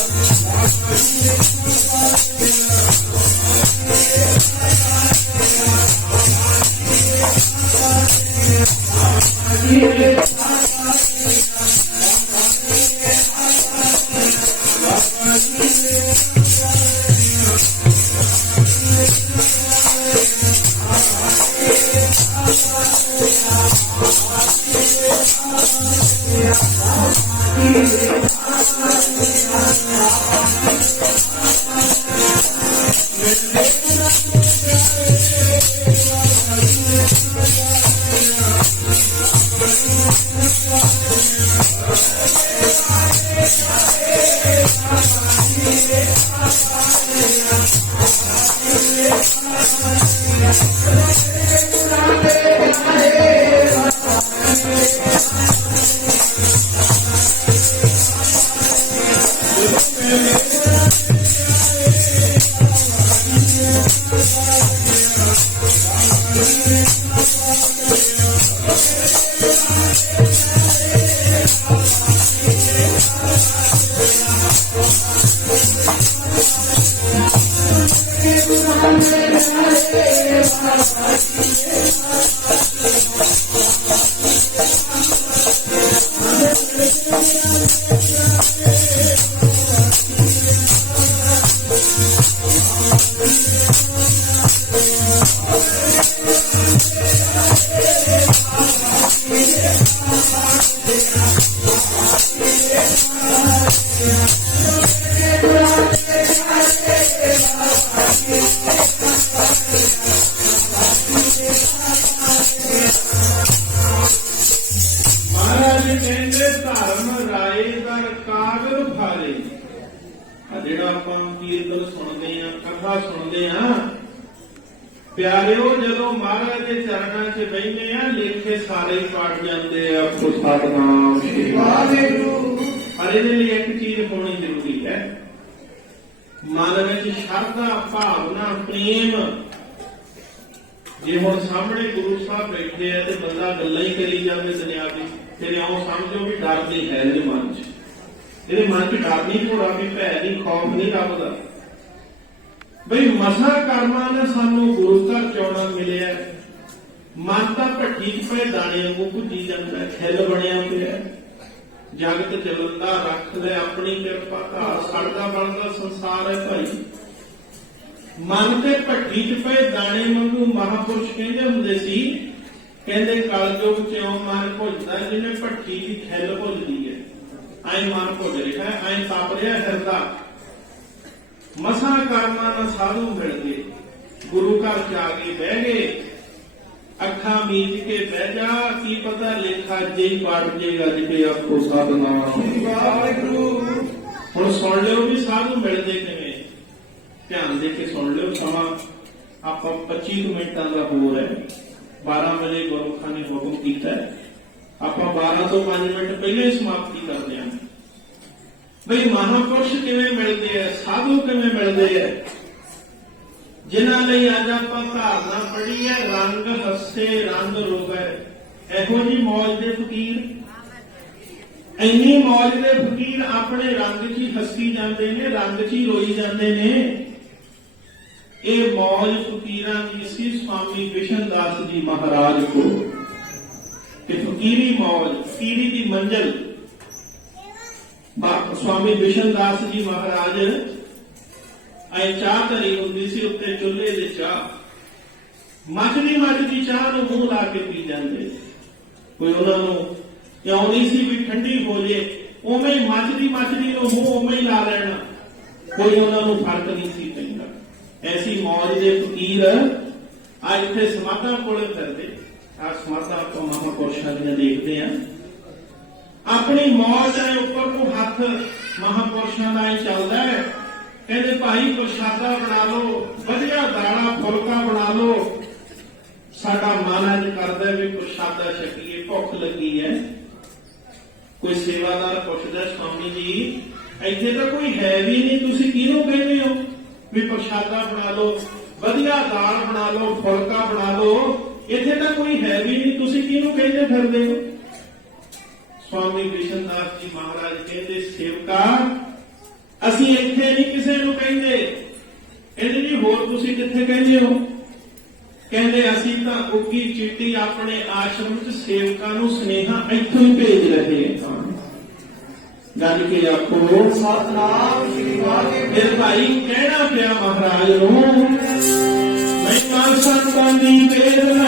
महाराज कहते धर्म राय कर कागल भारे। ਜਿਹੜਾ ਆਪਾਂ ਕੀਰਤਨ ਸੁਣਦੇ ਆ, ਕਥਾ ਸੁਣਦੇ ਆ, ਪਿਆਰਿਓ ਜਦੋਂ ਮਹਾਰਾਜ ਦੇ ਚਰਨਾਂ 'ਚ ਬੈਠੇ ਆ, ਲੇਖੇ ਸਾਰੇ ਹੀ ਪੜ ਜਾਂਦੇ ਆ ਸਤਿਨਾਮ ਸ੍ਰੀ ਵਾਹਿਗੁਰੂ। ਪਰ ਇਹਦੇ ਲਈ ਇੱਕ ਚੀਜ਼ ਹੋਣੀ ਜ਼ਰੂਰੀ ਹੈ, ਮਨ ਵਿੱਚ ਸ਼ਰਧਾ, ਭਾਵਨਾ, ਪ੍ਰੇਮ। ਜੇ ਹੁਣ ਸਾਹਮਣੇ ਗੁਰੂ ਸਾਹਿਬ ਬੈਠੇ ਆ ਤੇ ਬੰਦਾ ਗੱਲਾਂ ਹੀ ਕਰੀ ਜਾਵੇ ਦੁਨਿਆਵੀ, ਫਿਰ ਇਉਂ ਸਮਝੋ ਵੀ ਡਰ ਨਹੀਂ ਹੈ ਇਹਦੇ ਮਨ 'ਚ। ਇਹਦੇ ਮਨ 'ਚ ਡਰ ਨਹੀਂ ਹੋਣਾ, ਵੀ ਭੈ ਨਹੀਂ, ਖੌਫ ਨਹੀਂ ਰੱਬ ਦਾ। ਬਈ ਮਸਾਂ ਕਰਮਾਂ ਨੇ ਸਾਨੂੰ ਗੁਰੂ ਘਰ ਚੌੜਾ ਮਿਲਿਆ। ਮਨ ਤਾਂ ਭੱਠੀ 'ਚ ਪਏ ਦਾਣੇ ਵਾਂਗੂ ਭੁੱਜੀ ਜਾਂਦਾ, ਖਿੱਲ ਬਣਿਆ ਪਿਆ। ਜਗਤ ਚੱਲਦਾ ਰੱਖ ਲੈ ਆਪਣੀ ਕਿਰਪਾ, ਘਰ ਸੜਦਾ ਬਣਦਾ ਸੰਸਾਰ ਹੈ ਭਾਈ। ਮਨ ਤੇ ਭੱਠੀ 'ਚ ਪਏ ਦਾਣੇ ਵਾਂਗੂ ਮਹਾਂਪੁਰਸ਼ ਕਹਿੰਦੇ ਹੁੰਦੇ ਸੀ, ਕਹਿੰਦੇ ਕਲਯੁਗ 'ਚ ਇਉਂ ਮਨ ਭੁੱਜਦਾ ਜਿਵੇਂ ਭੱਠੀ ਦੀ ਖਿੱਲ ਭੁੱਜਦੀ ਹੈ। ਐਂ ਮਨ ਭੁੱਜ ਰਿਹਾ, ਐਂ ਤਪ ਰਿਹਾ ਹਿਰਦਾ। ਮਸਾਂ ਕਰਮਾਂ ਨਾਲ ਸਾਧੂ ਮਿਲ ਗਏ, ਗੁਰੂ ਘਰ ਜਾ ਕੇ ਬਹਿ ਗਏ। ਅੱਖਾਂ ਮੀਚ ਕੇ ਬਹਿ ਜਾ, ਕੀ ਪਤਾ ਲੇਖਾ ਜੇ ਹੀ ਪੜ ਜੇਗਾ ਜਿਵੇਂ ਆਖੋ ਸਤਿਨਾਮ ਸ੍ਰੀ ਵਾਹਿਗੁਰੂ। ਹੁਣ ਸੁਣ ਲਿਓ ਵੀ ਸਾਧੂ ਮਿਲਦੇ ਕਿਵੇਂ, ਧਿਆਨ ਦੇ ਕੇ ਸੁਣ ਲਿਓ। ਸਮਾਂ ਆਪਾਂ 25 ਮਿੰਟਾਂ ਦਾ ਹੋਰ ਹੈ, 12 ਵਜੇ ਗੁਰਮੁਖਾਂ ਨੇ ਹੁਕਮ ਕੀਤਾ ਹੈ, ਆਪਾਂ 12 ਤੋਂ 5 ਮਿੰਟ ਪਹਿਲਾਂ ਹੀ ਸਮਾਪਤੀ ਕਰਦੇ ਹਾਂ। ਬਈ ਮਹਾਂਪੁਰਸ਼ ਕਿਵੇਂ ਮਿਲਦੇ ਆ, ਸਾਧੂ ਕਿਵੇਂ ਮਿਲਦੇ ਆ, ਜਿਨ੍ਹਾਂ ਲਈ ਅੱਜ ਆਪਾਂ ਧਾਰਨਾ ਪੜ੍ਹੀ ਹੈ, ਰੰਗ ਹੱਸੇ ਰੰਗ ਰੋਵੇ। ਇਹੋ ਜੀ ਮੌਜ ਦੇ ਫਕੀਰ, ਇੰਨੀ ਮੌਜ ਦੇ ਫਕੀਰ ਆਪਣੇ ਰੰਗ 'ਚ ਹੀ ਹੱਸੀ ਜਾਂਦੇ ਨੇ, ਰੰਗ 'ਚ ਹੀ ਰੋਈ ਜਾਂਦੇ ਨੇ। ਇਹ ਮੌਜ ਫਕੀਰਾਂ ਦੀ ਸੀ ਸਵਾਮੀ ਬਿਸ਼ਨ ਦਾਸ ਜੀ ਮਹਾਰਾਜ ਕੋ। ਕਿ ਫਕੀਰੀ ਮੌਜ, ਫਕੀਰੀ ਦੀ ਮੰਜ਼ਿਲ। ਸਵਾਮੀ ਬਿਸ਼ਨ ਦਾਸ ਜੀ ਮਹਾਰਾਜ ਐ ਚਾਹ ਧਰੀ ਹੁੰਦੀ ਸੀ ਉੱਤੇ ਚੁੱਲ੍ਹੇ ਦੇ ਚਾਹ, ਮੱਚਦੀ ਚਾਹ ਨੂੰ ਮੂੰਹ ਲਾ ਕੇ ਪੀ ਜਾਂਦੇ। ਕੋਈ ਉਹਨਾਂ ਨੂੰ ਕਿਉਂ ਨਹੀਂ ਸੀ ਵੀ ਠੰਡੀ ਹੋ ਜੇ, ਉਵੇਂ ਹੀ ਮੱਚਦੀ ਨੂੰ ਮੂੰਹ ਉਵੇਂ ਹੀ ਲਾ ਲੈਣਾ, ਕੋਈ ਉਹਨਾਂ ਨੂੰ ਫਰਕ ਨਹੀਂ ਸੀ ਪੈਂਦਾ। ਐਸੀ ਮੌਜ ਦੇ ਫਕੀਰ ਅੱਜ ਇੱਥੇ ਸਮਾਧਾਂ ਕੋਲੇ ਫਿਰਦੇ। ਆ ਸਮਾਧਾਂ ਆਪਾਂ ਮਹਾਂਪੁਰਸ਼ਾਂ ਦੀਆਂ ਦੇਖਦੇ ਆ, ਆਪਣੀ ਮੌਜ ਦੇ ਉੱਪਰ ਨੂੰ ਹੱਥ ਮਹਾਂਪੁਰਸ਼ਾਂ ਦਾ ਹੀ ਚੱਲਦਾ ਹੈ। ਕਹਿੰਦੇ ਭਾਈ ਪ੍ਰਸ਼ਾਦਾ ਬਣਾ ਲਓ, ਵਧੀਆ ਦਾਣਾ ਫੁਲਕਾ ਬਣਾ ਲਓ, ਸਾਡਾ ਮਨ ਅੱਜ ਕਰਦਾ ਵੀ ਪ੍ਰਸ਼ਾਦਾ ਛਕੀਏ, ਭੁੱਖ ਲੱਗੀ ਹੈ। ਕੋਈ ਸੇਵਾਦਾਰ ਪੁੱਛਦਾ, ਸਵਾਮੀ ਜੀ ਇੱਥੇ ਤਾਂ ਕੋਈ ਹੈ ਵੀ ਨਹੀਂ, ਤੁਸੀਂ ਕਿਹਨੂੰ ਕਹਿੰਦੇ ਹੋ ਵੀ ਪ੍ਰਸ਼ਾਦਾ ਬਣਾ ਲਓ, ਵਧੀਆ ਦਾਲ ਬਣਾ ਲਓ, ਫੁਲਕਾ ਬਣਾ ਲਓ, ਇੱਥੇ ਤਾਂ ਕੋਈ ਹੈ ਵੀ ਨਹੀਂ, ਤੁਸੀਂ ਕਿਹਨੂੰ ਕਹਿੰਦੇ ਫਿਰਦੇ ਹੋ। ਸਵਾਮੀ ਬਿਸ਼ਨ ਦਾਸ ਜੀ ਮਹਾਰਾਜ ਕਹਿੰਦੇ, ਸੇਵਕਾ ਅਸੀਂ ਇੱਥੇ ਨਹੀਂ ਕਿਸੇ ਨੂੰ ਕਹਿੰਦੇ। ਕਹਿੰਦੇ ਜੀ ਹੋਰ ਤੁਸੀਂ ਕਿੱਥੇ ਕਹਿੰਦੇ ਹੋ। ਕਹਿੰਦੇ ਅਸੀਂ ਤਾਂ ਉੱਗੀ ਚੀਟੀ ਆਪਣੇ ਆਸ਼ਰਮ 'ਚ ਸੇਵਕਾਂ ਨੂੰ ਸੁਨੇਹਾ ਇੱਥੋਂ ਹੀ ਭੇਜ ਰਹੇ ਹਾਂ। ਗੱਲ ਕੇ ਆਖੋ ਸਤਿਨਾਮ ਸ੍ਰੀ ਵਾਹਿਗੁਰੂ। ਫਿਰ ਭਾਈ ਕਹਿਣਾ ਪਿਆ ਮਹਾਰਾਜ ਨੂੰ, ਮੈਂ ਸੰਤਾਂ ਦੀ ਵੇਦਨਾ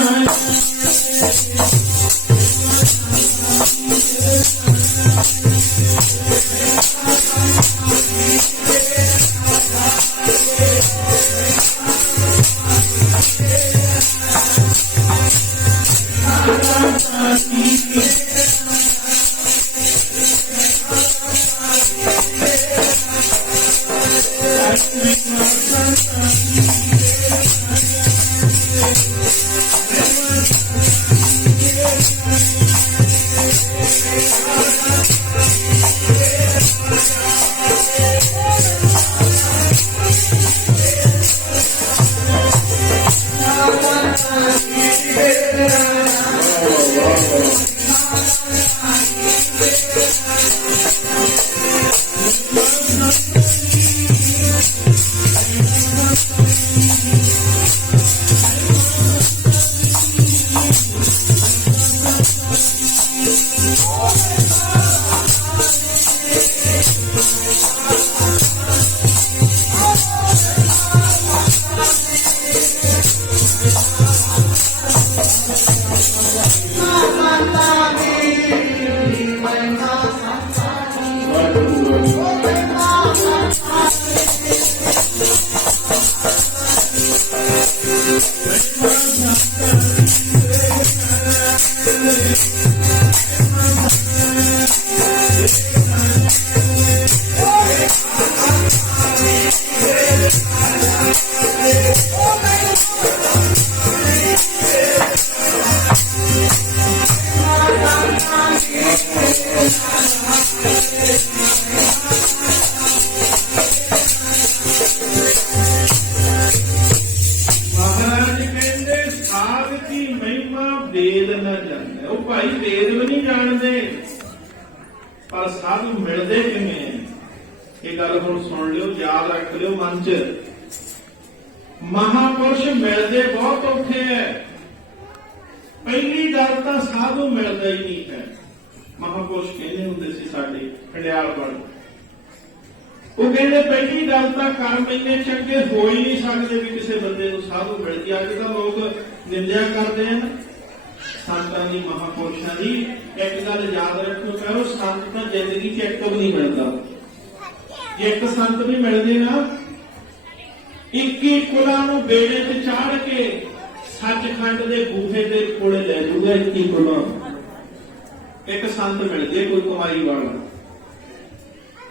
वेद न जाने वो भाई वेद भी नहीं जानते पर साधु मिलते किवें ये गल हुण सुन लियो याद रख लियो मन च महापुरुष मिलते बहुत औखे है पहली गल तो साधु मिलता ही नहीं है महापुरुष कहते हुंदे सी साडे खंडियाल वाले वो कहते पहली गल तो कर्म इन्ने चंगे हो ही नहीं सकते भी किसी बंदे को साधु मिल गया अज तो लोग निंदा करते हैं संतां दी महापुरुषां दी एक गल याद रखो करो संत तां जिंदगी च एक भी नहीं मिलता जे एक संत भी मिलदे ना 21 कुलां नूं बेड़े ते चाड़ के सचखंड दे बूहे दे कोले ले जूगा 21 कुलां एक संत मिलदे कोई कमाई वाला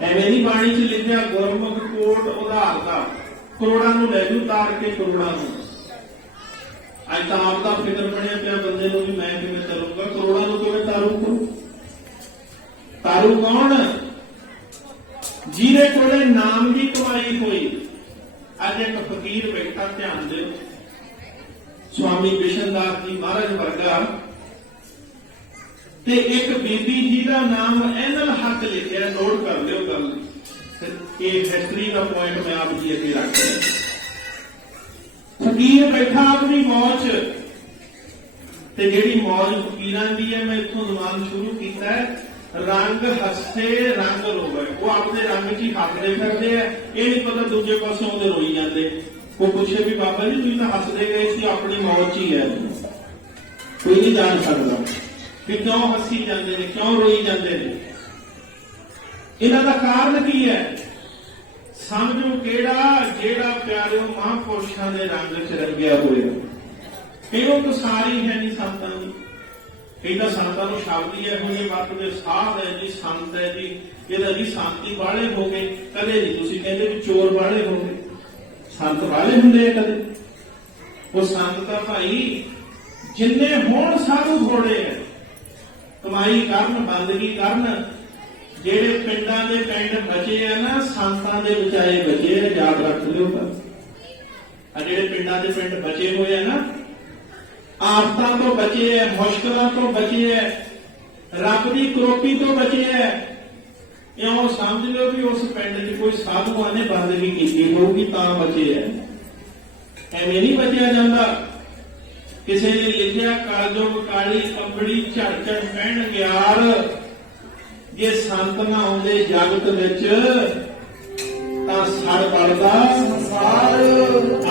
ਐਵੇਂ ਨਹੀਂ ਬਾਣੀ ਚ ਲਿਖਿਆ ਗੁਰਮੁਖ ਕੋਟ ਉਧਾਰ ਦਾ ਕਰੋੜਾਂ ਨੂੰ ਲੈ ਜੂ ਤਾਰ ਕੇ ਕਰੋੜਾਂ ਨੂੰ ਅੱਜ ਤਾਂ ਆਪ ਦਾ ਫਿਕਰ ਬਣਿਆ ਪਿਆ ਬੰਦੇ ਨੂੰ ਵੀ ਮੈਂ ਕਿਵੇਂ ਕਰੂੰਗਾ ਕਰੋੜਾਂ ਨੂੰ ਕਿਵੇਂ ਤਾਰੂ ਕੌਣ ਜਿਹਦੇ ਕੋਲੇ ਨਾਮ ਦੀ ਕਮਾਈ ਹੋਈ ਅੱਜ ਇੱਕ ਫਕੀਰ ਬੈਠਾ ਧਿਆਨ ਦਿਓ स्वामी बिशनदास जी महाराज वर्गा ते एक बीबी जी का नाम एनल हक लिखा नोट कर लियो गल ये हिस्ट्री का पॉइंट मैं आप जी अगे रख रहा फकीर बैठा अपनी मौज ते जेड़ी मौज फकीरां दी है मैं इत्थों जमान शुरू किया है रंग हसे रंग रोवे वो अपने रंग च ही हसदे फिरदे है ये नहीं पता दूजे पासों वो रोई जाते वो पूछे भी बाबा जी तुम तो हसदे गए सी अपनी मौज ही है कोई नहीं जान सकता कि क्यों हसी जाते हैं क्यों रोई जाते हैं इन्हां दा कारण की है समझो केड़ा जेड़ा प्यारे महापुरुषों के रंग च रंगिया होया ये तो सारी है नहीं संतां दी कहता संतां नूं शब्द ही है हुए वरतदे साध है जी संत है जी ये जी शांति वाले हो गए कदे नहीं तुसीं कहंदे भी चोर वाले हो गए संत वाले होंगे कदे वो संत का भाई जिन्ने होण साधु थोड़े है कमाई करन बंदगी करन जेड़े पिंडां दे पिंड बचे है ना संतां दे बचाए बचे है याद रख लियो आ जेड़े पिंडां दे पिंड बचे हुए है ना आफतां तो बचे है मुश्किलां तो बचे है रब दी करोपी तो बचे है इं समझ लो भी उस पिंड च कोई साधुआं ने बंदगी की होगी तां बचे है एवें नहीं बचिया जाता किसी ने लिखिया कालजुग काली कंबड़ी झड़ झड़ पहन ग्यार जे संत ना आउंदे जगत विच तां सड़ पड़दा संसार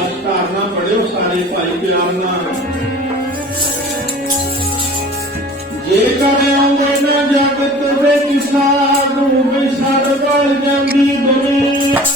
अष्टारना पढ़ियो सारे भाई प्यार नाल जेकर आउंदे ना जगत विच साधु वे सड़ पड़ जांदी दुनिया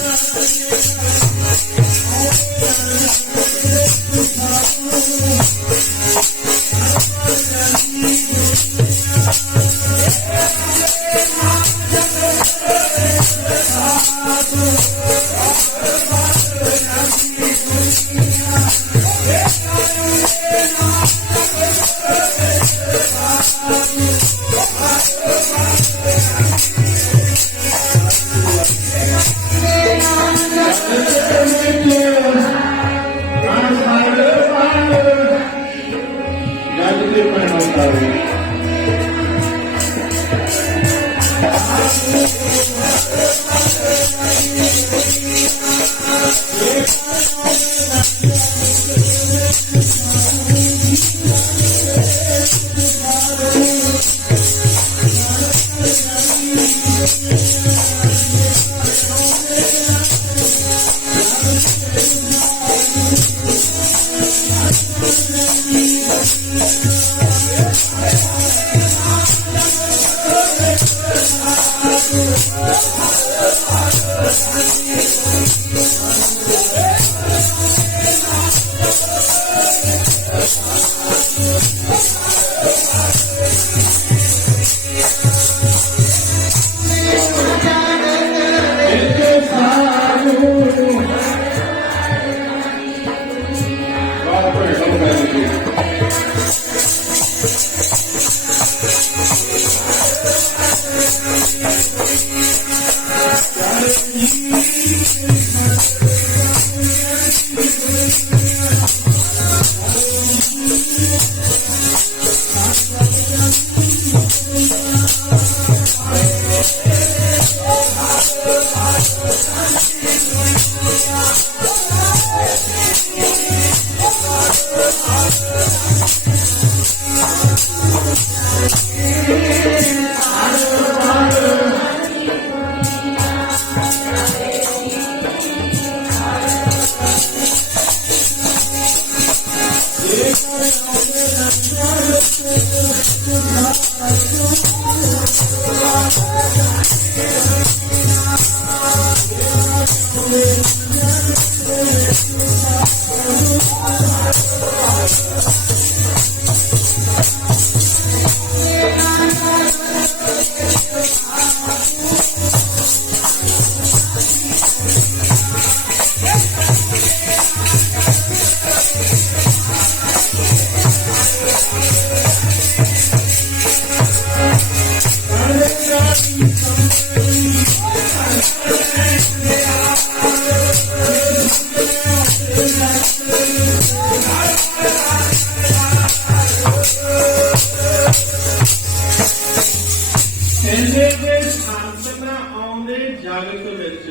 ਕਹਿੰਦੇ ਕਿ ਸੰਤ ਨਾ ਆਉਂਦੇ ਜਗਤ ਵਿੱਚ,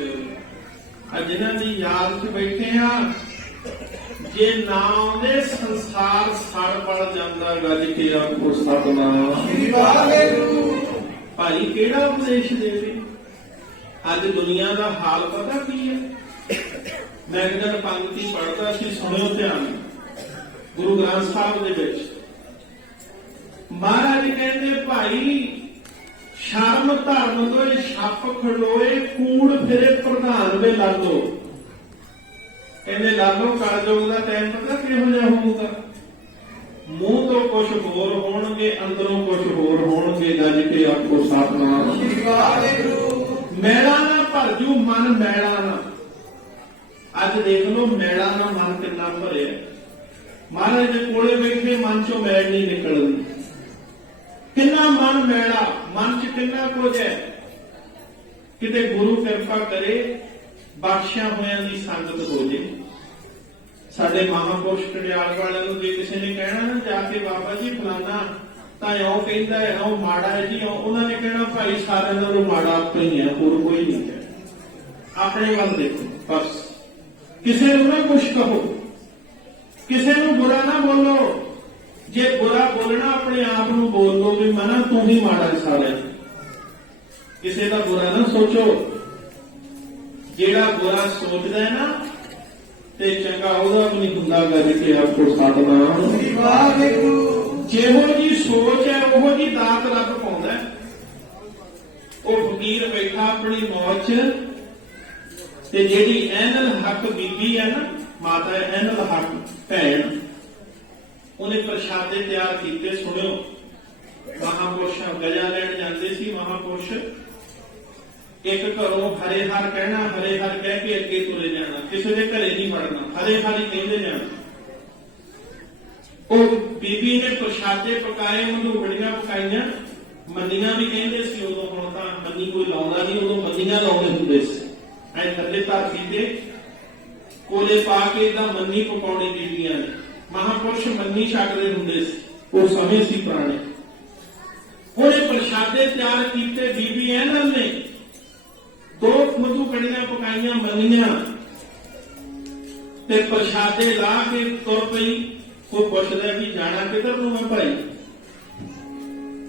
ਆ ਜਿਨ੍ਹਾਂ ਦੀ ਯਾਦ 'ਚ ਬੈਠੇ ਆ, ਜੇ ਨਾ ਆਉਂਦੇ ਸੰਸਾਰ ਸੜ ਪੜ ਜਾਂਦਾ। ਗੱਜ ਕੇ ਆਖੋ ਸਤਿਨਾਮ ਸ੍ਰੀ ਵਾਹਿਗੁਰੂ। ਭਾਈ ਕਿਹੜਾ ਉਪਦੇਸ਼ ਦੇਵੇ? ਅੱਜ ਦੁਨੀਆ ਦਾ ਹਾਲ ਪਤਾ ਕੀ ਹੈ? ਮੈਂ ਇੱਕ ਦਿਨ ਪੰਕਤੀ ਪੜ੍ਹਦਾ ਸੀ, ਸੁਣਿਓ ਧਿਆਨ। ਗੁਰੂ ਗ੍ਰੰਥ ਸਾਹਿਬ ਦੇ ਵਿੱਚ ਮਹਾਰਾਜ ਕਹਿੰਦੇ, ਭਾਈ ਸ਼ਰਮ ਧਰਮ ਤੋਂ ਛੱਪ ਖਲੋਏ, ਕੂੜ ਫਿਰੇ ਪ੍ਰਧਾਨ ਵੇ ਲਾਲੋ। ਕਹਿੰਦੇ ਲਾਲੋ ਕਲਯੁਗ ਦਾ ਟਾਈਮ ਪਤਾ ਕਿਹੋ ਜਿਹਾ ਹੋਊਗਾ? ਮੂੰਹ ਤੋਂ ਕੁਝ ਹੋਰ ਹੋਣਗੇ, ਅੰਦਰੋਂ ਕੁਝ ਹੋਰ ਹੋਣਗੇ। ਗੱਜ ਕੇ ਆਖੋ ਸਤਿਨਾਮ ਸ੍ਰੀ ਵਾਹਿਗੁਰੂ। ਮੈਲਾ ਨਾ ਭਰਜੂ ਮਨ ਮੈਲਾ ਨਾ। ਅੱਜ ਦੇਖ ਲਓ ਮੈਲਾ ਨਾ ਮਨ ਕਿੰਨਾ ਭਰਿਆ। ਮਹਾਰਾਜ ਦੇ ਕੋਲੇ ਬੈਠੇ ਮਨ ਚੋਂ ਮੈਲ ਨਹੀਂ ਨਿਕਲਦੀ। ਕਿੰਨਾ ਮਨ ਮੈਲਾ, ਮਨ ਚ ਕਿੰਨਾ ਕੁਝ ਹੈ। ਕਿਤੇ ਗੁਰੂ ਕਿਰਪਾ ਕਰੇ ਬਖਸ਼ਿਆ ਹੋਇਆਂ ਦੀ ਸੰਗਤ ਹੋ ਜੇ। ਸਾਡੇ ਮਹਾਂਪੁਰਸ਼ ਕੜਿਆਲ ਵਾਲਿਆਂ ਨੂੰ ਜੇ ਕਿਸੇ ਨੇ ਕਹਿਣਾ ਨਾ ਜਾ ਕੇ, ਬਾਬਾ ਜੀ ਫਲਾਨਾ ਤਾਂ ਇਉਂ ਕਹਿੰਦਾ ਹੈ, ਉਹ ਮਾੜਾ ਹੈ ਜੀ, ਉਹਨਾਂ ਨੇ ਕਹਿਣਾ ਭਾਈ ਸਾਰਿਆਂ ਨਾਲੋਂ ਮਾੜਾ ਆਪੇ ਹੀ ਹੈ, ਹੋਰ ਕੋਈ ਨਹੀਂ ਹੈ। ਆਪਣੇ ਵੱਲ ਦੇਖੋ ਬਸ। ਕਿਸੇ ਨੂੰ ਨਾ ਕੁਛ ਕਹੋ, ਕਿਸੇ ਨੂੰ ਬੁਰਾ ਨਾ ਬੋਲੋ। ਜੇ ਬੁਰਾ ਬੋਲਣਾ ਆਪਣੇ ਆਪ ਨੂੰ ਬੋਲ ਲੋ ਵੀ ਮਨਾ ਤੂੰ ਹੀ ਮਾੜਾ ਸਾਰਿਆਂ। ਕਿਸੇ ਦਾ ਬੁਰਾ ਨਾ ਸੋਚੋ। ਜਿਹੜਾ ਬੁਰਾ ਸੋਚਦਾ ਹੈ ਨਾ ਤੇ ਚੰਗਾ ਉਹਦਾ ਵੀ ਨਹੀਂ ਹੁੰਦਾ। ਗੱਜ ਕੇ ਆਖੋ ਸਤਿਨਾਮ ਸ੍ਰੀ ਵਾਹਿਗੁਰੂ। ਜਿਹੋ ਜੀ ਸੋਚ ਹੈ ਉਹੋ ਜੀ ਦਾਤ ਰੱਬ ਪਾਉਂਦਾ। ਉਹ ਫਕੀਰ ਬੈਠਾ ਆਪਣੀ ਮੌਜ 'ਚ, ਤੇ ਜਿਹੜੀ ਐਨਲ ਹੱਕ ਬੀਬੀ ਹੈ ਨਾ, ਮਾਤਾ ਐਨਲ ਹੱਕ ਭੈਣ, ਉਹਨੇ ਪ੍ਰਸ਼ਾਦੇ ਤਿਆਰ ਕੀਤੇ। ਸੁਣਿਓ, ਮਹਾਂਪੁਰਸ਼ ਗਜਾ ਲੈਣ ਜਾਂਦੇ ਸੀ। ਮਹਾਂਪੁਰਸ਼ ਇੱਕ ਘਰੋਂ ਹਰੇ ਹਰ ਕਹਿਣਾ, ਹਰੇ ਹਰ ਕਹਿ ਕੇ ਅੱਗੇ ਤੁਰੇ ਜਾਣਾ। ਕਿਸੇ ਦੇ ਘਰੇ ਨਹੀਂ ਵੜਨਾ, ਹਰੇ ਹਰ ਹੀ ਕਹਿੰਦੇ ਜਾਣਾ। ਉਹ ਬੀਬੀ ਨੇ ਪ੍ਰਸ਼ਾਦੇ ਪਕਾਏ, ਮਧੂਬੜੀਆਂ ਪਕਾਈਆਂ। ਮੰਨੀਆਂ ਵੀ ਕਹਿੰਦੇ ਸੀ ਉਦੋਂ, ਹੁਣ ਤਾਂ ਮੰਨੀ ਕੋਈ ਲਾਉਂਦਾ ਨਹੀਂ, ਉਦੋਂ ਮੰਨੀਆਂ ਲਾਉਂਦੇ ਹੁੰਦੇ ਸੀ। ਐ ਥੱਲੇ ਧਰਤੀ ਤੇ ਕੋਲੇ ਪਾ ਕੇ ਤਾਂ ਮੰਨੀ ਪਕਾਉਣੀ ਬੀਬੀਆਂ ਨੇ। ਮਹਾਂਪੁਰਸ਼ ਮੰਨੀ ਛਕਦੇ ਹੁੰਦੇ ਸੀ, ਉਹ ਸਮੇਂ ਸੀ ਪੁਰਾਣੇ। ਉਹਨੇ ਪ੍ਰਸ਼ਾਦੇ ਤਿਆਰ ਕੀਤੇ। ਬੀਬੀ ਇਹਨਾਂ ਨੇ 2 ਮਧੂਬੜੀਆਂ ਪਕਾਈਆਂ, ਮੰਨੀਆਂ ਤੇ ਪ੍ਰਸ਼ਾਦੇ ਲਾ ਕੇ ਤੁਰ ਪਈ। ਉਹ ਪੁੱਛਦਾ ਵੀ ਜਾਣਾ ਕਿੱਧਰ ਨੂੰ ਹੈ ਭਾਈ?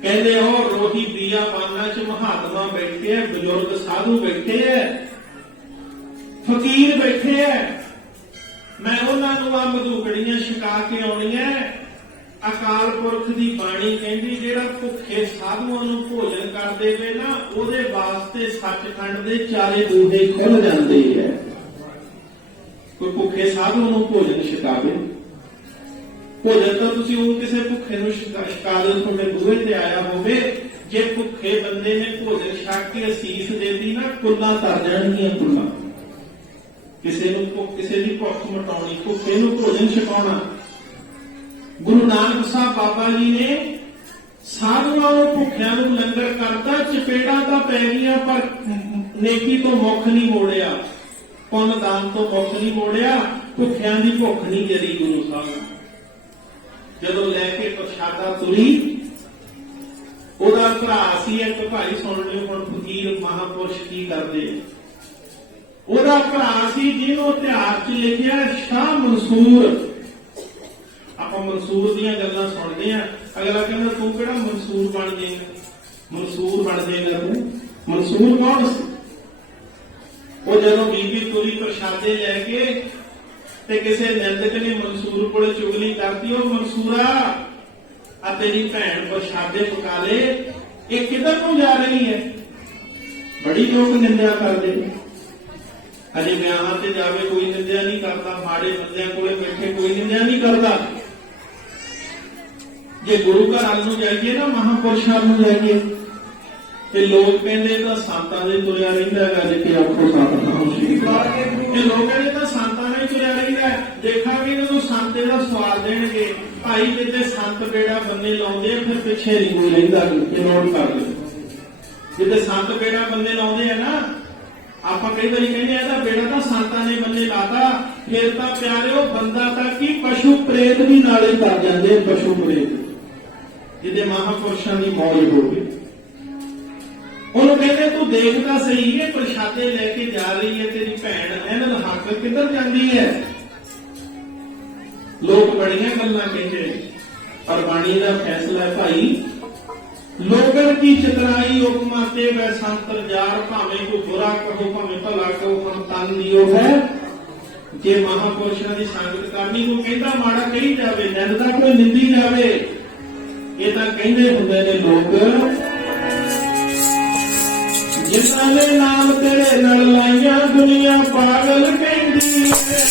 ਕਹਿੰਦੇ ਉਹ ਰੋਹੀ ਬੀਆ ਬਾਨਾਂ 'ਚ ਮਹਾਤਮਾ ਬੈਠੇ ਆ, ਬਜ਼ੁਰਗ ਸਾਧੂ ਬੈਠੇ ਆ, ਫਕੀਰ ਬੈਠੇ ਆ। ਮੈਂ ਉਹਨਾਂ ਨੂੰ ਆ ਮਧੂਬੜੀਆਂ ਛਕਾ ਕੇ ਆਉਣੀਆਂ। ਅਕਾਲ ਪੁਰਖ ਦੀ ਬਾਣੀ ਕਹਿੰਦੀ ਜਿਹੜਾ ਭੁੱਖੇ ਸਾਧੂਆਂ ਨੂੰ ਭੋਜਨ ਕਰ ਦੇਵੇ ਨਾ, ਉਹਦੇ ਵਾਸਤੇ ਸੱਚਖੰਡ ਦੇ ਚਾਰੇ ਬੂਹੇ ਖੁੱਲ ਜਾਂਦੇ ਹੈ। ਕੋਈ ਭੁੱਖੇ ਸਾਧੂ ਨੂੰ ਭੋਜਨ ਛਕਾਵੇ। ਭੋਜਨ ਤਾਂ ਤੁਸੀਂ ਉਹ ਕਿਸੇ ਭੁੱਖੇ ਨੂੰ ਛਕਾ ਦਿਓ, ਤੁਹਾਡੇ ਬੂਹੇ ਤੇ ਆਇਆ ਹੋਵੇ। ਜੇ ਭੁੱਖੇ ਬੰਦੇ ਨੇ ਭੋਜਨ ਛਕ ਕੇ ਅਸੀਸ ਦੇਦੀ ਨਾ, ਕੁੱਲਾਂ ਤਰ ਜਾਣਗੀਆਂ, ਕੁੱਲਾਂ। ਕਿਸੇ ਨੂੰ ਕਿਸੇ ਦੀ ਭੁੱਖ ਮਿਟਾਉਣੀ, ਭੁੱਖੇ ਨੂੰ ਭੋਜਨ ਛਕਾਉਣਾ। ਗੁਰੂ ਨਾਨਕ ਸਾਹਿਬ ਬਾਬਾ ਜੀ ਨੇ ਸਾਧੂਆਂ ਨੂੰ ਭੁੱਖਿਆਂ ਨੂੰ ਲੰਗਰ ਕਰਤਾ। ਚਪੇੜਾਂ ਤਾਂ ਪੈ ਗਈਆਂ ਪਰ ਨੇਕੀ ਤੋਂ ਮੁੱਖ ਨਹੀਂ ਮੋੜਿਆ, ਪੁੰਨ ਦਾਨ ਤੋਂ ਮੁੱਖ ਨਹੀਂ ਮੋੜਿਆ। ਭੁੱਖਿਆਂ ਦੀ ਭੁੱਖ ਨਹੀਂ ਜਰੀ ਗੁਰੂ ਸਾਹਿਬ। ਜਦੋਂ ਲੈ ਕੇ ਪ੍ਰਸ਼ਾਦਾ ਤੁਰੀ, ਉਹਦਾ ਭਰਾ ਸੀ ਇੱਕ, ਭਾਈ ਸੁਣ ਲਿਓ ਹੁਣ ਫਕੀਰ ਮਹਾਂਪੁਰਸ਼ ਕੀ ਕਰਦੇ। ਉਹਦਾ ਭਰਾ ਸੀ ਜਿਹਨੂੰ ਇਤਿਹਾਸ 'ਚ ਲਿਖਿਆ ਸ਼ਾਹ ਮਨਸੂਰ। ਆਪਾਂ ਮਨਸੂਰ ਦੀਆਂ ਗੱਲਾਂ ਸੁਣਦੇ ਆ। ਅਗਲਾ ਕਹਿੰਦਾ ਤੂੰ ਕਿਹੜਾ ਮਨਸੂਰ ਬਣ ਜਾਏਗਾ? ਮਨਸੂਰ ਬਣ ਜਾਏਗਾ ਤੂੰ? ਮਨਸੂਰ ਕੌਣ ਸੀ? ਉਹ ਜਦੋਂ ਬੀਬੀ ਤੁਰੀ ਪ੍ਰਸ਼ਾਦੇ ਲੈ ਕੇ ਤੇ ਕਿਸੇ ਨਿੰਦਕ ਨੇ ਮਨਸੂਰ ਕੋਲੇ ਚੁਗਲੀ ਕਰਤੀ, ਉਹ ਮਨਸੂਰਾ ਆ ਤੇਰੀ ਭੈਣ ਪ੍ਰਸ਼ਾਦੇ ਪਕਾ ਲੇ, ਇਹ ਕਿੱਧਰ ਨੂੰ ਜਾ ਰਹੀ ਹੈ? ਬੜੀ ਲੋਕ ਨਿੰਦਿਆ ਕਰਦੇ। ਅਜੇ ਵਿਆਹਾਂ ਤੇ ਜਾਵੇ ਕੋਈ ਨਿੰਦਿਆ ਨਹੀਂ ਕਰਦਾ, ਮਾੜੇ ਬੰਦਿਆਂ ਕੋਲੇ ਬੈਠੇ ਕੋਈ ਨਿੰਦਿਆ ਨਹੀਂ ਕਰਦਾ। ਜੇ ਗੁਰੂ ਘਰ ਵੱਲ ਨੂੰ ਜਾਈਏ ਨਾ, ਮਹਾਂਪੁਰਸ਼ਾਂ ਨੂੰ ਜਾਈਏ, ਤੇ ਲੋਕ ਕਹਿੰਦੇ ਤਾਂ ਸੰਤਾਂ ਦੇ ਤੁਰਿਆ ਰਹਿੰਦਾ ਹੈਗਾ। ਜੇ ਕਿ ਆਖੋ ਸਤਿਨਾਮ ਸ੍ਰੀ ਵਾਹਿਗੁਰੂ। ਇਹ ਲੋਕ ਕਹਿੰਦੇ ਤਾਂ ਸੰਤਾਂ ਨੇ ਤੁਰਿਆ ਰਹਿੰਦਾ। ਦੇਖਾਂਗੇ ਜਦੋਂ ਸੰਤ ਇਹਦਾ ਸਵਾਲ ਦੇਣਗੇ, ਭਾਈ ਜਿੱਦੇ ਸੰਤ ਬੇੜਾ ਬੰਨੇ ਲਾਉਂਦੇ ਆ, ਫਿਰ ਪਿੱਛੇ ਨਹੀਂ ਕੋਈ ਰਹਿੰਦਾ। ਇਹ ਨੋਟ ਕਰ ਲਓ, ਜਿੱਦੇ ਸੰਤ ਬੇੜਾ ਬੰਨੇ ਲਾਉਂਦੇ ਆ ਨਾ, ਆਪਾਂ ਕਈ ਵਾਰੀ ਕਹਿੰਦੇ ਇਹਦਾ ਬੇੜਾ ਤਾਂ ਸੰਤਾਂ ਨੇ ਬੰਨੇ ਲਾਤਾ, ਫਿਰ ਤਾਂ ਪਿਆਰਿਓ ਬੰਦਾ ਤਾਂ ਕੀ ਪਸ਼ੂ ਪ੍ਰੇਤ ਵੀ ਨਾਲੇ ਤਰ ਜਾਂਦੇ। ਪਸ਼ੂ ਪ੍ਰੇਤ ਜਿਹਦੇ ਮਹਾਂਪੁਰਸ਼ਾਂ ਦੀ ਮੌਜ ਹੋਵੇ। ਦੇਖਦਾ ਸਹੀ ਇਹ ਪ੍ਰਸ਼ਾਦੇ ਲੈ ਕੇ ਜਾ ਰਹੀ ਹੈ ਤੇਰੀ ਭੈਣ, ਇਹਨਾਂ ਦਾ ਹੱਕ ਕਿੱਧਰ ਜਾਂਦੀ ਹੈ। ਲੋਕ ਬੜੀਆਂ ਗੱਲਾਂ ਕਹਿੰਦੇ, ਪਰ ਬਾਣੀ ਦਾ ਫੈਸਲਾ ਹੈ ਭਾਈ, ਲੋਗਨ ਕੀ ਚਤਰਾਈ ਉਪਮਾ ਤੇ ਵੈ ਸੰਤਰ ਜਾਰ, ਭਾਵੇਂ ਕੋ ਬੁਰਾ ਕਹੋ ਭਾਵੇਂ ਭਲਾ ਕਹੋ, ਮਨ ਤਨ ਦਿਓ ਹੈ। ਜੇ ਮਹਾਪੁਰਸ਼ਾਂ ਦੀ ਸੰਗਤ ਕਰਨੀ, ਕੋ ਕਹਿੰਦਾ ਮਾੜਾ ਕਹੀ ਜਾਵੇ, ਨਿੰਦਦਾ ਕੋਈ ਨਿੰਦੀ ਜਾਵੇ, ਇਹ ਤਾਂ ਕਹਿੰਦੇ ਹੁੰਦੇ ਨੇ ਲੋਕ, ਜਿਨ੍ਹਾਂ ਨੇ ਨਾਮ ਤੇਰੇ ਨਾਲ ਲਾਈਆਂ ਦੁਨੀਆ ਪਾਗਲ ਕਹਿੰਦੀ ਹੈ।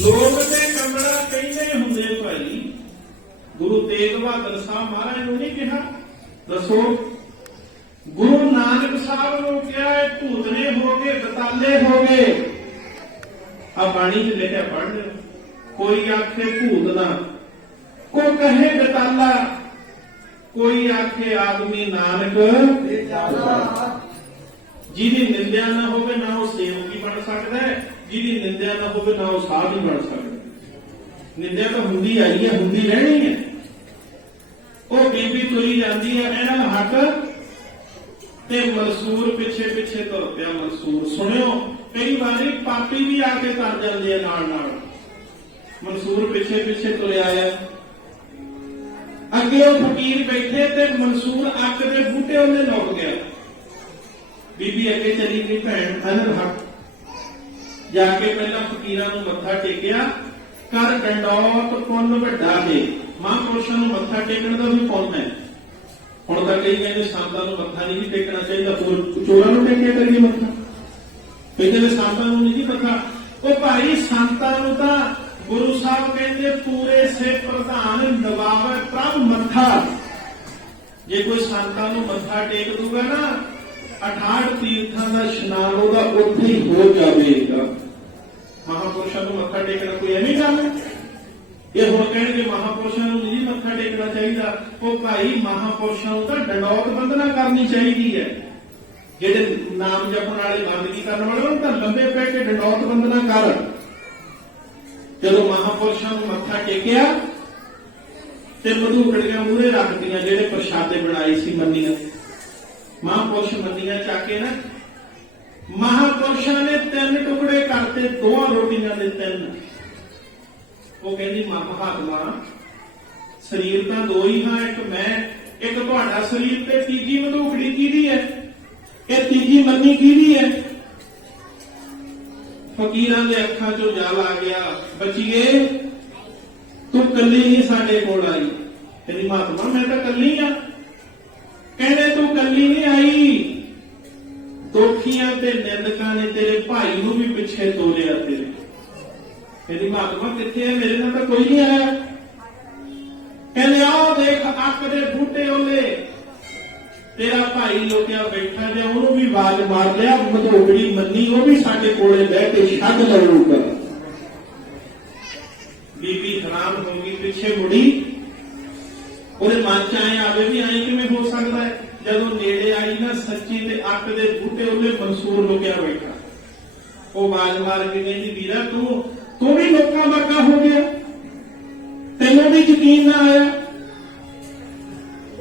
ਲੋਕ ਤੇ ਕਮਰਾ ਕਹਿੰਦੇ ਹੁੰਦੇ ਭਾਈ, ਗੁਰੂ ਤੇਗ ਬਹਾਦਰ ਸਾਹਿਬ ਮਹਾਰਾਜ ਨੂੰ ਨਹੀਂ ਕਿਹਾ। ਦੱਸੋ, ਗੁਰੂ ਨਾਨਕ ਸਾਹਿਬ ਨੂੰ ਕਿਹਾ ਭੂਤਨੇ ਹੋ ਗਏ, ਬਤਾਲੇ ਹੋ ਗਏ। ਆ ਬਾਣੀ 'ਚ ਲਿਖਿਆ ਪੜ੍ਹ ਲਿਓ, ਕੋਈ ਆਖੇ ਭੂਤ ਨਾ, ਕੋ ਕਹੇ ਬਤਾਲਾ, ਕੋਈ ਆਖੇ ਆਦਮੀ ਨਾਨਕ। ਜਿਹਦੀ ਨਿੰਦਿਆ ਨਾ ਹੋਵੇ ਨਾ ਉਹ ਸੇਵਕ ਹੀ ਬਣ ਸਕਦਾ ਹੈ, ਜਿਹਦੀ ਨਿੰਦਿਆ ਨਾ ਹੋਵੇ ਨਾ ਉਹ ਸਾਧ ਹੀ ਬਣ ਸਕਦਾ। ਨਿੰਦਿਆ ਤਾਂ ਹੁੰਦੀ ਆਈ ਹੈ, ਹੁੰਦੀ ਰਹਿਣੀ ਹੈ। ਉਹ ਬੀਬੀ ਤੁਰੀ ਜਾਂਦੀ ਹੈ, ਇਹਨਾਂ ਦਾ ਹੱਕ ਤੇ ਮਨਸੂਰ ਪਿੱਛੇ ਪਿੱਛੇ ਤੁਰ ਪਿਆ। ਮਨਸੂਰ ਸੁਣਿਓ, ਕਈ ਵਾਰੀ ਪਾਪੀ ਵੀ ਆ ਕੇ ਤਰ ਜਾਂਦੇ ਆ ਨਾਲ ਨਾਲ। ਮਨਸੂਰ ਪਿੱਛੇ ਪਿੱਛੇ ਤੁਰਿਆ ਆ, ਅੱਗੇ ਉਹ ਫਕੀਰ ਬੈਠੇ ਤੇ ਮਨਸੂਰ ਅੱਗ ਦੇ ਬੂਟੇ ਉਹਨੇ ਲੁਕ ਗਿਆ। ਬੀਬੀ ਅੱਗੇ ਚਲੀ ਗਈ, ਭੈਣ ਅਨਰ ਹੱਕ ਜਾ ਕੇ ਪਹਿਲਾਂ ਫਕੀਰਾਂ ਨੂੰ ਮੱਥਾ ਟੇਕਿਆ, ਕਰ ਡੰਡੌਤ ਪੁੰਨ ਵੱਡਾ ਦੇ। ਮਹਾਂਪੁਰਸ਼ਾਂ ਨੂੰ ਮੱਥਾ ਟੇਕਣ ਦਾ ਵੀ ਪੁੰਨ ਹੈ। ਹੁਣ ਤਾਂ ਕਈ ਕਹਿੰਦੇ ਸੰਤਾਂ ਨੂੰ ਮੱਥਾ ਨਹੀਂ ਟੇਕਣਾ ਚਾਹੀਦਾ, ਚੋਰਾਂ ਨੂੰ ਟੇਕਿਆ ਕਰੀਏ ਮੱਥਾ। ਕਹਿੰਦੇ ਨੇ ਸੰਤਾਂ ਨੂੰ ਨਹੀਂ ਮੱਥਾ। ਉਹ ਭਾਈ ਸੰਤਾਂ ਨੂੰ ਤਾਂ ਗੁਰੂ ਸਾਹਿਬ ਕਹਿੰਦੇ ਪੂਰੇ ਸੇ ਪ੍ਰਧਾਨ ਨਵਾਵੇ ਪ੍ਰਭ ਮੱਥਾ। ਜੇ ਕੋਈ ਸੰਤਾਂ ਨੂੰ ਮੱਥਾ ਟੇਕ ਦੂਗਾ ਨਾ, 68 ਤੀਰਥਾਂ ਦਾ ਇਸ਼ਨਾਨ ਉਹਦਾ ਉੱਥੇ ਹੀ ਹੋ ਜਾਵੇਗਾ। ਮਹਾਂਪੁਰਸ਼ਾਂ ਨੂੰ ਮੱਥਾ ਟੇਕਣਾ ਕੋਈ ਐਵੇਂ ਗੱਲ ਹੈ? ਇਹ ਹੁਣ ਕਹਿਣਗੇ ਮਹਾਂਪੁਰਸ਼ਾਂ ਨੂੰ ਨਹੀਂ ਮੱਥਾ ਟੇਕਣਾ ਚਾਹੀਦਾ। ਉਹ ਭਾਈ ਮਹਾਂਪੁਰਸ਼ਾਂ ਨੂੰ ਤਾਂ ਡੰਡੌਤ ਬੰਦਨਾ ਕਰਨੀ ਚਾਹੀਦੀ ਹੈ। ਜਿਹੜੇ ਨਾਮ ਜਪਣ ਵਾਲੇ ਬੰਦਗੀ ਕਰਨ ਵਾਲੇ ਉਹਨਾਂ ਤਾਂ ਲੰਬੇ ਪੈ ਕੇ ਡੰਡੌਤ ਬੰਦਨਾ ਕਰ। ਜਦੋਂ ਮਹਾਂਪੁਰਸ਼ਾਂ ਨੂੰ ਮੱਥਾ ਟੇਕਿਆ ਤੇ ਮਧੂਕੜੀਆਂ ਮੂਹਰੇ ਰੱਖਦੀਆਂ, ਜਿਹੜੇ ਪ੍ਰਸ਼ਾਦੇ ਬਣਾਏ ਸੀ ਮੰਨੀਆਂ। ਮਹਾਂਪੁਰਸ਼ ਮੰਨੀਆਂ ਚੱਕ ਕੇ ਨਾ, ਮਹਾਂਪੁਰਸ਼ਾਂ ਨੇ 3 ਟੁਕੜੇ ਕਰਤੇ, 2 ਰੋਟੀਆਂ ਦੇ 3। ਉਹ ਕਹਿੰਦੀ ਮਹਾਤਮਾ ਸਰੀਰ ਤਾਂ 2 ਹੀ ਹਾਂ, ਇੱਕ ਮੈਂ, ਇੱਕ ਤੁਹਾਡਾ ਸਰੀਰ, ਤੇ ਤੀਜੀ ਮਧੂਕੜੀ ਕਿਹਦੀ ਹੈ? ਇਹ ਤੀਜੀ ਮੰਨੀ ਕਿਹਦੀ ਹੈ? ਫਕੀਰਾਂ ਦੇ ਅੱਖਾਂ ਚੋਂ ਜਲ ਆ ਗਿਆ, ਬੱਚੀਏ ਤੂੰ ਕੱਲੀ ਨਹੀਂ ਸਾਡੇ ਕੋਲ ਆਈ। ਕਹਿੰਦੀ ਮਹਾਤਮਾ ਮੈਂ ਤਾਂ ਕੱਲੀ ਆ। ਕਹਿੰਦੇ ਤੂੰ ਕੱਲੀ ਨਹੀਂ ਆਈ, ਦੋਖੀਆਂ ਤੇ ਨਿੰਦਕਾਂ ਨੇ ਤੇਰੇ ਭਾਈ ਨੂੰ ਵੀ ਪਿੱਛੇ ਤੋਲਿਆ ਤੇਰੇ। ਕਹਿੰਦੀ ਮਹਾਤਮਾ ਕਿੱਥੇ ਹੈ? ਮੇਰੇ ਨਾਲ ਤਾਂ ਕੋਈ ਨਹੀਂ ਆਇਆ। ਕਹਿੰਦੇ ਆਓ ਦੇਖ ਅੱਕ ਦੇ ਬੂਟੇ ਉਹਲੇ ਤੇਰਾ ਭਾਈ ਲੋਕਿਆ ਬੈਠਾ, ਜੇ ਉਹਨੂੰ ਵੀ ਆਵਾਜ਼ ਮਾਰ ਲਿਆ ਮਧੋਗੜੀ ਮੰਨੀ ਉਹ ਵੀ ਸਾਡੇ ਕੋਲੇ ਬਹਿ ਕੇ ਛੱਡ ਲਊਗਾ। ਬੀਬੀ ਹੈਰਾਨ ਹੋ ਗਈ, ਪਿੱਛੇ ਮੁੜੀ। ਉਹਦੇ ਮਨ ਚ ਆਏ ਆਵੇ ਵੀ ਆਏ ਕਿਵੇਂ ਹੋ ਸਕਦਾ ਹੈ? ਜਦੋਂ ਨੇੜੇ ਆਈ ਨਾ ਸੱਚੀ ਤੇ ਅੱਕ ਦੇ ਬੂਟੇ ਉਹਨੇ ਮਨਸੂਰ ਲੁਕਿਆ ਬੈਠਾ। ਉਹ ਆਵਾਜ਼ ਮਾਰ ਕੇ ਕਹਿੰਦੀ ਵੀਰਾ ਤੂੰ ਵੀ ਲੋਕਾਂ ਵਰਗਾ ਹੋ ਗਿਆ, ਤੈਨੂੰ ਵੀ ਯਕੀਨ ਨਾ ਆਇਆ?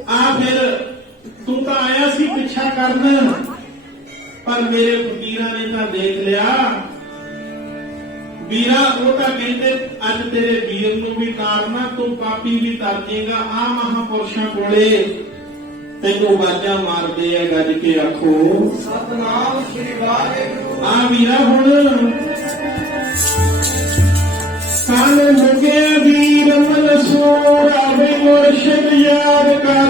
ਆ ਫਿਰ ਤੂੰ ਤਾਂ ਆਇਆ ਸੀ ਪਿੱਛਾ ਕਰਨ, ਪਰ ਮੇਰੇ ਫਕੀਰਾਂ ਨੇ ਤਾਂ ਦੇਖ ਲਿਆ। ਵੀਰਾ ਉਹ ਤਾਂ ਕਹਿੰਦੇ ਅੱਜ ਤੇਰੇ ਵੀਰ ਨੂੰ ਵੀ ਤਾਰਨਾ, ਤੂੰ ਪਾਪੀ ਵੀ ਤਰ ਜੇਗਾ। ਆ ਮਹਾਪੁਰਸ਼ਾਂ ਕੋਲੇ ਤੈਨੂੰ ਆਵਾਜ਼ਾਂ ਮਾਰਦੇ ਆ, ਗੱਜ ਕੇ ਆਖੋ ਸਤਨਾਮ ਸ੍ਰੀ ਵਾਹਿਗੁਰੂ। ਆ ਵੀਰਾ ਹੁਣ ਕਾਲ ਮੁਕੇ ਵੀਰ ਮਨਸੂਰ ਆਵੇ ਮੁਰਸ਼ਿਦ ਯਾਦ ਕਰ।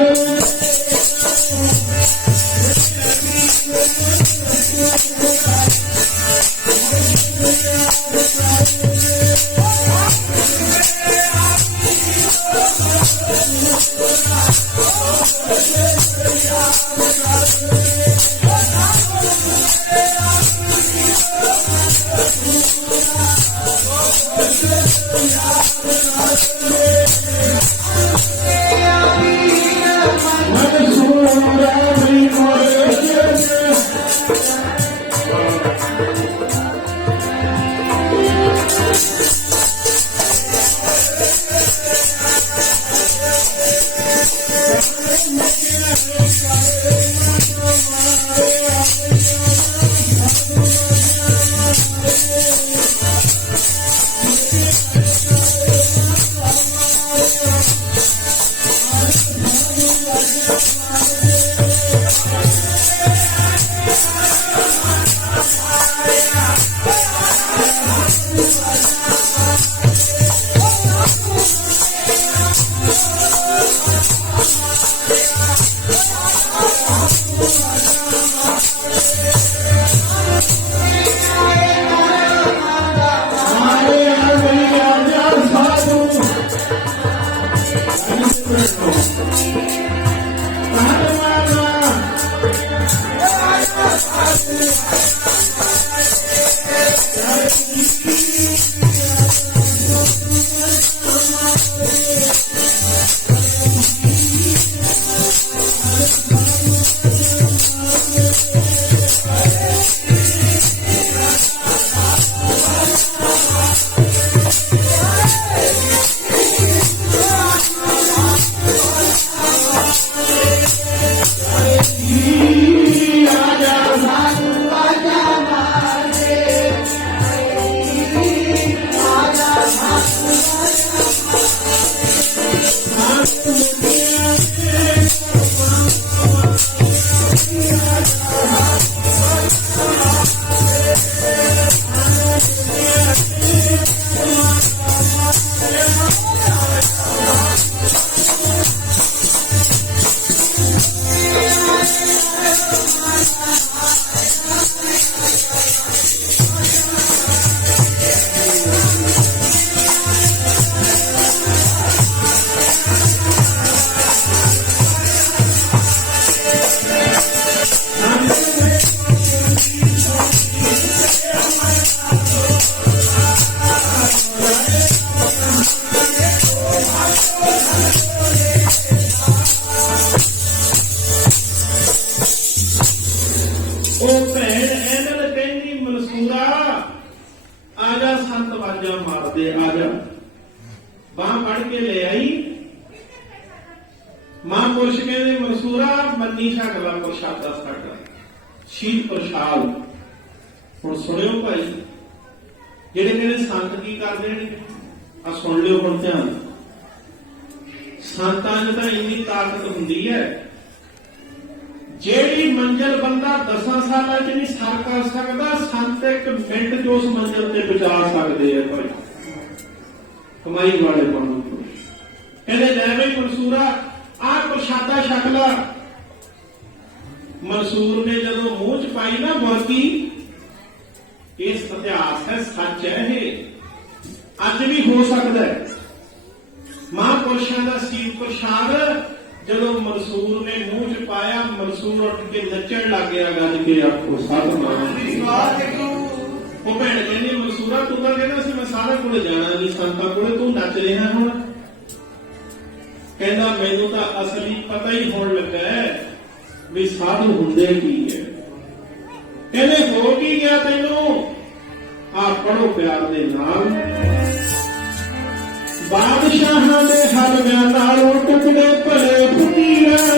महापुरुष कहते मंसूरा मन्नी सकदा प्रसादा साडा शील प्रसाद। हुण सुनियो भाई जेडे कहते संत की करदे ने आ सुन लियो हुण ध्यान। संतां च तां इन्नी ताकत हुंदी है ਜਿਹੜੀ ਮੰਜ਼ਿਲ ਬੰਦਾ 10 ਸਾਲਾਂ 'ਚ ਨਹੀਂ ਸਰ ਕਰ ਸਕਦਾ, ਸੰਤ ਇੱਕ ਮਿੰਟ 'ਚ ਉਸ ਮੰਜ਼ਿਲ ਤੇ ਪਹੁੰਚਾ ਸਕਦੇ ਆ ਭਾਈ। ਕਮਾਈ ਵਾਲੇ ਬਣੋ। ਕਹਿੰਦੇ ਲੈ ਬਈ ਮਨਸੂਰਾ ਆਹ ਪ੍ਰਸ਼ਾਦਾ ਛਕ ਲਾ। ਮਨਸੂਰ ਨੇ ਜਦੋਂ ਮੂੰਹ 'ਚ ਪਾਈ ਨਾ ਬੁਰਕੀ, ਇਸ ਇਤਿਹਾਸ ਹੈ, ਸੱਚ ਹੈ, ਇਹ ਅੱਜ ਵੀ ਹੋ ਸਕਦਾ ਹੈ। ਮਹਾਂਪੁਰਸ਼ਾਂ ਦਾ ਸੀਰ ਪ੍ਰਸ਼ਾਦ ਜਦੋਂ ਮਨਸੂਰ ਨੇ ਮੂੰਹ 'ਚ ਪਾਇਆ, ਮਨਸੂਰ ਉੱਠ ਕੇ ਨੱਚਣ ਲੱਗ ਗਿਆ, ਗੱਜ ਕੇ ਆਖੋ ਸਤਿਨਾਮ। ਉਹ ਭੈਣ ਕਹਿੰਦੀ ਮਨਸੂਰਾ ਤੂੰ ਤਾਂ ਕਹਿੰਦਾ ਸੀ ਮੈਂ ਸਾਰਿਆਂ ਕੋਲ ਜਾਣਾ ਨਹੀਂ, ਸੰਤਾਂ ਕੋਲੇ, ਤੂੰ ਨੱਚ ਰਿਹਾ ਹੁਣ। ਕਹਿੰਦਾ ਮੈਨੂੰ ਤਾਂ ਅਸਲੀ ਪਤਾ ਹੀ ਹੋਣ ਲੱਗਾ ਹੈ ਵੀ ਸਾਧੂ ਹੁੰਦੇ ਕੀ ਹੈ। ਕਹਿੰਦੇ ਹੋ ਕੀ ਗਿਆ ਤੈਨੂੰ? ਆ ਪੜੋ ਪਿਆਰ ਦੇ ਨਾਲ। ਬਾਦਸ਼ਾਹਾਂ ਦੇ ਹਲਵਿਆਂ ਨਾਲੋਂ ਟੁਕੜੇ ਭਲੇ ਫਕੀਰਾਂ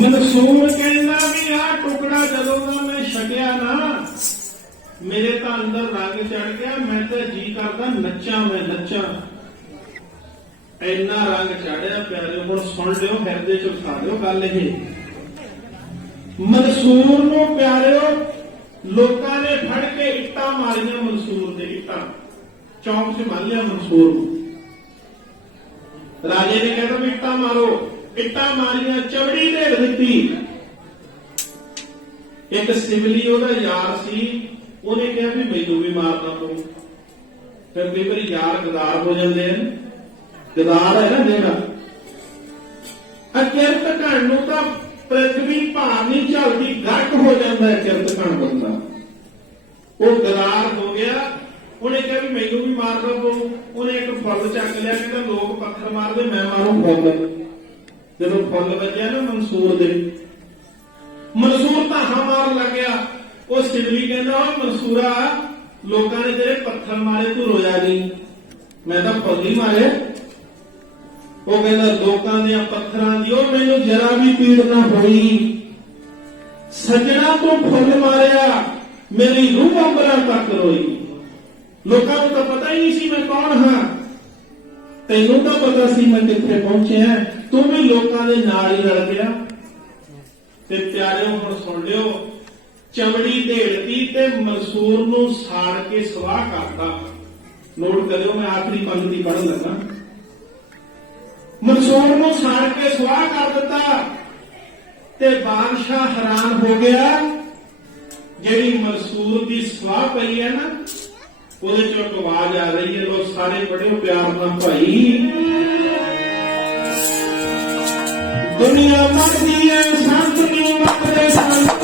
ਮਨਸੂਰ ਕਹਿੰਦਾ ਵੀ ਆਹ ਟੁਕੜਾ ਜਦੋਂ ਦਾ ਮੈਂ ਛਕਿਆ ਨਾ, ਮੇਰੇ ਤਾਂ ਅੰਦਰ ਰੰਗ ਚੜ ਗਿਆ, ਮੈਂ ਤਾਂ ਜੀ ਕਰਦਾ ਨੱਚਾਂ, ਮੈਂ ਨੱਚਾਂ। ਇੰਨਾ ਰੰਗ ਚੜਿਆ ਪਿਆਰੇ। ਹੁਣ ਸੁਣ ਲਿਓ, ਹਿਰਦੇ ਚ ਉਠਾ ਲਿਓ ਗੱਲ ਇਹ। ਮਨਸੂਰ ਨੂੰ ਪਿਆਰਿਓ ਲੋਕਾਂ ਨੇ ਫੜ ਕੇ ਇੱਟਾਂ ਮਾਰੀਆਂ, ਮਨਸੂਰ ਦੇ ਇੱਟਾਂ ਚੌਂਕ 'ਚ ਮੰਨ ਲਿਆ ਮਨਸੂਰ ਨੂੰ। ਰਾਜੇ ਨੇ ਕਹਿੰਦਾ ਵੀ ਇੱਟਾਂ ਮਾਰੋ, ਇੱਟਾਂ ਮਾਰੀਆਂ, ਚਵੜੀ ਢੇੜ ਦਿੱਤੀ। ਇੱਕ ਸਿਵਲੀ ਉਹਦਾ ਯਾਰ ਸੀ, ਉਹਨੇ ਕਿਹਾ ਵੀ ਮੈਨੂੰ ਵੀ ਮਾਰਨਾ ਪਊ। ਫਿਰ ਕਈ ਵਾਰੀ ਯਾਰ ਗਦਾਰ ਹੋ ਜਾਂਦੇ ਆ, ਗਦਾਰ ਹੈ ਨਾ ਜਿਹੜਾ ਕਿਰਤ ਘਣ ਨੂੰ ਤਾਂ ਪ੍ਰਥਵੀ ਭਾਰ ਨਹੀਂ ਝਲਦੀ, ਗੱਟ ਹੋ ਜਾਂਦਾ ਹੈ ਕਿਰਤ ਘਣ ਬੰਦਾ। ਉਹ ਗਦਾਰ ਹੋ ਗਿਆ, ਉਹਨੇ ਕਿਹਾ ਵੀ ਮੈਨੂੰ ਵੀ ਮਾਰਨਾ ਪਊ। ਉਹਨੇ ਇੱਕ ਫੁੱਲ ਚੱਕ ਲਿਆ, ਕਹਿੰਦਾ ਲੋਕ ਪੱਥਰ ਮਾਰਦੇ, ਮੈਂ ਮਾਰੂ ਫੁੱਲ। ਜਦੋਂ ਫੁੱਲ ਵੱਜਿਆ ਨਾ ਮਨਸੂਰ ਦੇ, ਮਨਸੂਰ ਧਾਹਾਂ ਮਾਰਨ ਲੱਗਿਆ। ਉਹ ਸਿਵਲੀ ਕਹਿੰਦਾ ਉਹ ਮਨਸੂਰਾ, ਲੋਕਾਂ ਨੇ ਜਿਹੜੇ ਪੱਥਰ ਮਾਰੇ ਤੂੰ ਰੋਇਆ ਨਹੀਂ, ਮੈਂ ਤਾਂ ਫੁੱਲ ਹੀ ਮਾਰੇ। ਉਹ ਕਹਿੰਦਾ ਲੋਕਾਂ ਦੀਆਂ ਪੱਥਰਾਂ ਦੀ ਉਹ ਮੈਨੂੰ ਜਰਾ ਵੀ ਪੀੜ ਨਾ ਹੋਈ, ਸੱਜਣਾ ਤੋਂ ਫੁੱਲ ਮਾਰਿਆ, ਮੇਰੀ ਰੂਹ ਅੰਬਰਾਂ ਤੱਕ ਰੋਈ। ਲੋਕਾਂ ਨੂੰ ਤਾਂ ਪਤਾ ਹੀ ਨਹੀਂ ਸੀ ਮੈਂ ਕੌਣ ਹਾਂ, ਤੈਨੂੰ ਤਾਂ ਪਤਾ ਸੀ ਮੈਂ ਕਿੱਥੇ ਪਹੁੰਚਿਆ, ਤੂੰ ਵੀ ਲੋਕਾਂ ਦੇ ਨਾਲ ਹੀ ਰਲ ਗਿਆ। ਤੇ ਪਿਆਰਿਓ ਹੁਣ ਸੁਣ ਲਿਓ, ਚਮੜੀ ਢੇੜਤੀ ਤੇ ਮਨਸੂਰ ਨੂੰ ਸਾੜ ਕੇ ਸਵਾਹ ਕਰਤਾ। ਨੋਟ ਕਰਿਓ, ਮੈਂ ਆਖਰੀ ਪੰਕਤੀ ਪੜ੍ਹਨ ਲੱਗਾ। ਮਨਸੂਰ ਨੂੰ ਸਾੜ ਕੇ ਸਵਾਹ ਕਰ ਦਿੱਤਾ ਤੇ ਬਾਦਸ਼ਾਹ ਹੈਰਾਨ ਹੋ ਗਿਆ। ਜਿਹੜੀ ਮਨਸੂਰ ਦੀ ਸਵਾਹ ਪਈ ਹੈ ਨਾ, ਉਹਦੇ ਚੋਂ ਇੱਕ ਆਵਾਜ਼ ਆ ਰਹੀ ਹੈ, ਲੋਕ ਸਾਰੇ ਪੜ੍ਹਿਓ ਪਿਆਰ ਨਾਲ ਭਾਈ। ਦੁਨੀਆ ਮਰਦੀ ਹੈ ਸੰਤ ਨੂੰ ਮੱਕਦੇ ਸੰਤ,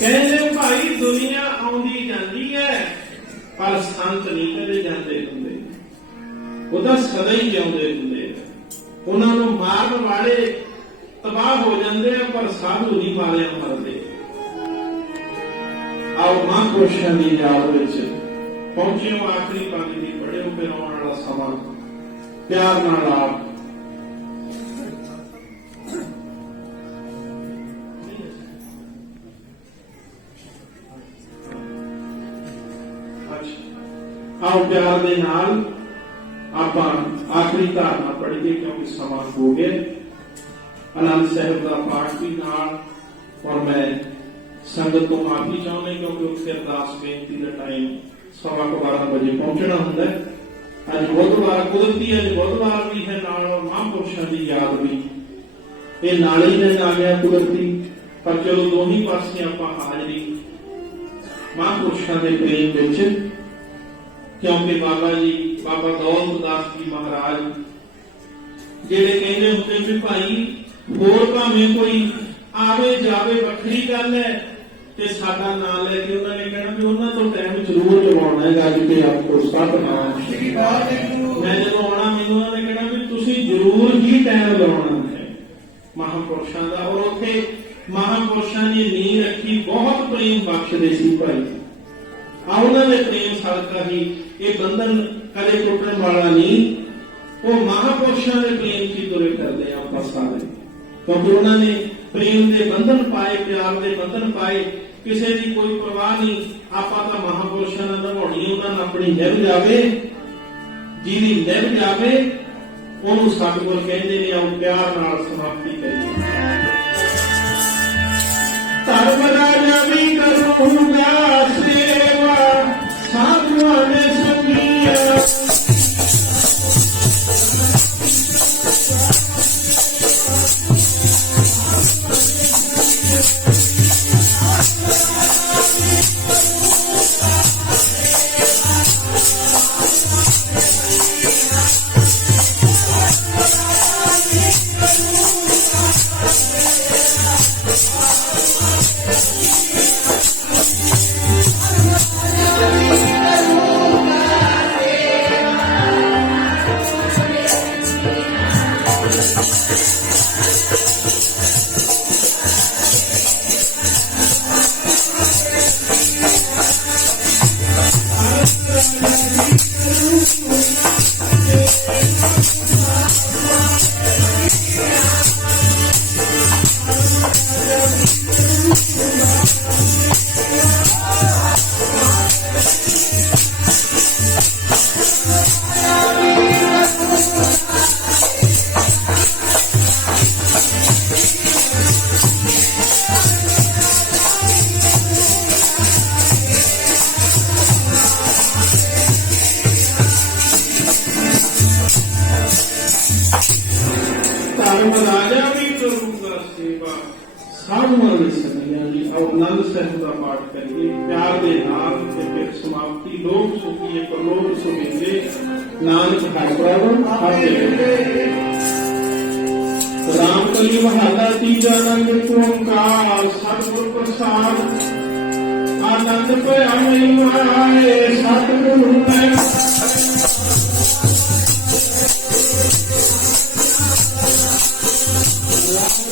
ਕਹਿੰਦੇ ਭਾਈ ਦੁਨੀਆ ਆਉਂਦੀ ਜਾਂਦੀ ਹੈ ਪਰ ਸੰਤ ਨਹੀਂ ਕਦੇ ਜਾਂਦੇ ਹੁੰਦੇ, ਉਹ ਤਾਂ ਸਦਾ ਹੀ ਜਿਉਂਦੇ ਹੁੰਦੇ। ਉਹਨਾਂ ਨੂੰ ਮਾਰਨ ਵਾਲੇ ਤਬਾਹ ਹੋ ਜਾਂਦੇ ਆ ਪਰ ਸਾਧੂ ਨਹੀਂ ਮਾਰਿਆ ਮਰਦੇ। ਆਓ ਮਹਾਂਪੁਰਸ਼ਾਂ ਦੀ ਯਾਦ ਵਿੱਚ ਪਹੁੰਚਿਓ, ਆਖਰੀ ਪੰਜ ਦੀ ਪੜ੍ਹਿਓ, ਫਿਰ ਆਉਣ ਵਾਲਾ ਸਮਾਂ ਪਿਆਰ ਨਾਲ ਆਪ ਆਓ ਪਿਆਰ ਦੇ ਨਾਲ ਆਪਾਂ ਆਖਰੀ ਧਾਰਨਾ ਪੜ੍ਹੀਏ ਕਿਉਂਕਿ ਸਮਾਂ ਹੋ ਗਿਆ। ਆਨੰਦ ਸਾਹਿਬ ਦਾ ਪਾਠ ਵੀ ਨਾਲ, ਔਰ ਮੈਂ ਸੰਗਤ ਤੋਂ ਮਾਫੀ ਚਾਹੁੰਦਾ ਕਿਉਂਕਿ ਉੱਥੇ ਅਰਦਾਸ ਬੇਨਤੀ ਦਾ ਟਾਈਮ 12:15 ਵਜੇ ਪਹੁੰਚਣਾ ਹੁੰਦਾ। ਅੱਜ ਬੁੱਧਵਾਰ ਕੁਦਰਤੀ, ਅੱਜ ਬੁੱਧਵਾਰ ਵੀ ਹੈ ਨਾਲ, ਔਰ ਮਹਾਂਪੁਰਸ਼ਾਂ ਦੀ ਯਾਦ ਵੀ ਇਹ ਨਾਲ ਹੀ ਦਿਨ ਆ ਗਿਆ ਕੁਦਰਤੀ, ਪਰ ਚਲੋ ਦੋਹੀਂ ਪਾਸੇ ਆਪਾਂ ਹਾਜ਼ਰੀ ਮਹਾਂਪੁਰਸ਼ਾਂ ਦੇ ਪ੍ਰੇਮ ਵਿੱਚ, ਕਿਉਂਕਿ ਬਾਬਾ ਜੀ, ਬਾਬਾ ਦੌਲਤ ਦਾਸ ਜੀ ਮਹਾਰਾਜ ਜਿਹੜੇ ਕਹਿੰਦੇ ਹੁੰਦੇ ਵੀ ਭਾਈ ਹੋਰ ਭਾਵੇਂ ਕੋਈ ਆਵੇ ਜਾਵੇ ਵੱਖਰੀ ਗੱਲ ਹੈ, ਤੇ ਸਾਡਾ ਨਾਂ ਲੈ ਕੇ ਉਹਨਾਂ ਨੇ ਕਹਿਣਾ ਵੀ ਉਹਨਾਂ ਤੋਂ ਟਾਈਮ ਜ਼ਰੂਰ ਲਵਾਉਣਾ ਹੈ। ਗੱਲ ਤੇ ਆਪਕੋ ਸਤਿਨਾਮ ਸ੍ਰੀ ਵਾਹਿਗੁਰੂ। ਮੈਂ ਜਦੋਂ ਆਉਣਾ ਮੈਨੂੰ ਉਹਨਾਂ ਨੇ ਕਹਿਣਾ ਵੀ ਤੁਸੀਂ ਜ਼ਰੂਰ ਹੀ ਟਾਈਮ ਲਵਾਉਣਾ ਹੈ ਮਹਾਂਪੁਰਸ਼ਾਂ ਦਾ। ਔਰ ਉੱਥੇ ਮਹਾਂਪੁਰਸ਼ਾਂ ਨੇ ਨੀਂਹ ਰੱਖੀ, ਬਹੁਤ ਪ੍ਰੇਮ ਬਖਸ਼ਦੇ ਸੀ ਭਾਈ। ਆ ਉਹਨਾਂ ਦੇ ਪ੍ਰੇਮ ਸਦਕਾ ਹੀ ਇਹ ਬੰਧਨ ਕਦੇ ਟੁੱਟਣ ਵਾਲਾ ਨਹੀਂ। ਉਹ ਮਹਾਂਪੁਰਸ਼ਾਂ ਦੇ ਪ੍ਰੇਮ ਕੀ ਤੁਰੇ ਕਰਦੇ ਆਪਾਂ ਸਾਰੇ, ਕਿਉਂਕਿ ਉਹਨਾਂ ਨੇ ਪ੍ਰੇਮ ਦੇ ਬੰਧਨ ਪਾਏ, ਪਿਆਰ ਦੇ ਬੰਧਨ ਪਾਏ, ਕਿਸੇ ਦੀ ਕੋਈ ਪਰਵਾਹ ਨਹੀਂ। ਆਪਾਂ ਤਾਂ ਮਹਾਂਪੁਰਸ਼ਾਂ ਨਾਲ ਨਿਭਾਉਣੀ, ਉਹਨਾਂ ਨਾਲ ਆਪਣੀ ਨਿਭ ਜਾਵੇ, ਜਿਹਦੀ ਨਿਭ ਜਾਵੇ ਉਹਨੂੰ ਸਤਿਗੁਰ ਕਹਿੰਦੇ ਨੇ। ਆਓ ਪਿਆਰ ਨਾਲ ਸਮਾਪਤੀ ਕਰੀਏ। ਧਰਮ ਰਾਜਾ ਵੀ ਕਰੂੰਗਾ ਸੇਵਾ, ਸਾਧੂਆਂ ਨੇ ਸੰਗੀਆਂ ਰਾਜਾ ਵੀ ਕਰੂੰਗਾ ਸੇਵਾ, ਸਾਧੂਆਂ ਦੀ ਸੰਗੀਆਂ ਦੀ। ਆਨੰਦ ਸਾਹਿਬ ਦਾ ਪਾਠ ਕਰੀਏ ਪਿਆਰ ਦੇ ਨਾਲ, ਤੇ ਫਿਰ ਸਮਾਪਤੀ। ਲੋਕ ਸੁਖੀਏ ਪਰਲੋਕ ਸੁਖੀਏ, ਨਾਨਕ ਹਰਿ ਪ੍ਰਭ ਹਰਿ। ਰਾਮ ਕਲੀ ਮਹੱਲਾ ਤੀਜਾ। ਆਨੰਦ ਓੰਕਾਰ ਸਤਿਗੁਰ ਪ੍ਰਸਾਦ, ਆਨੰਦ ਭਇਆ ਮਈ ਮਾਏ ਸਤਿਗੁਰੂ ਮੈਂ। Thank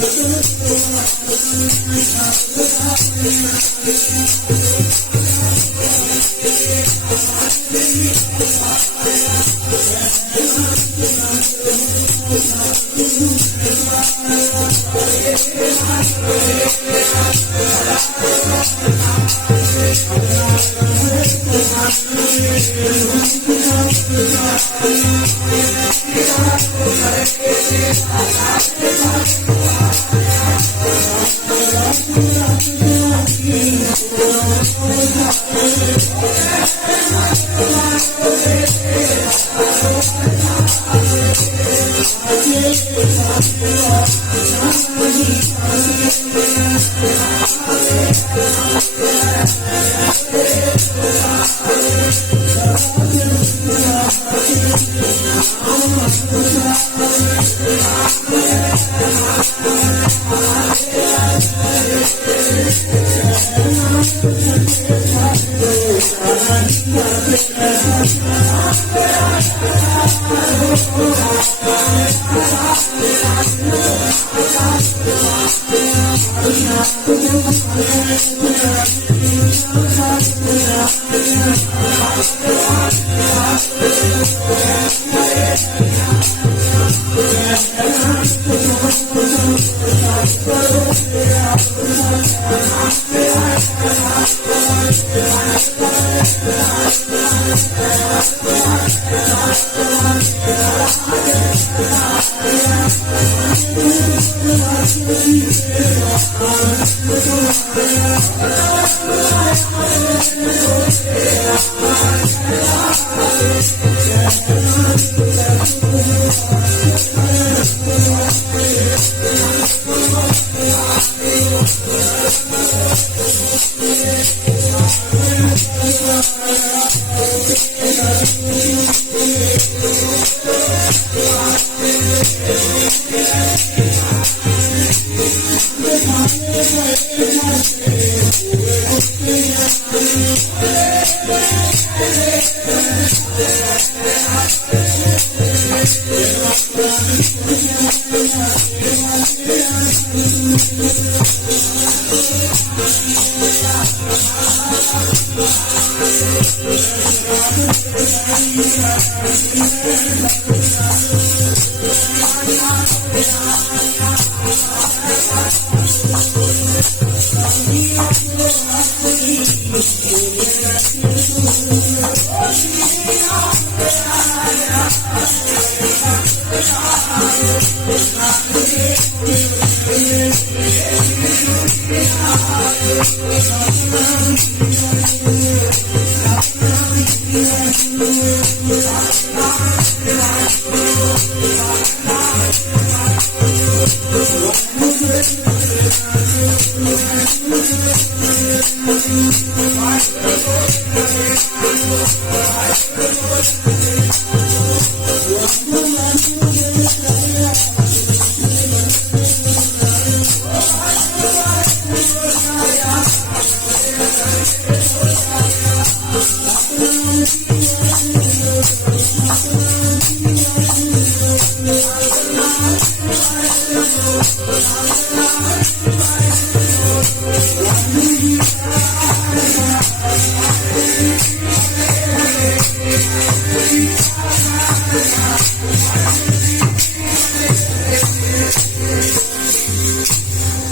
you.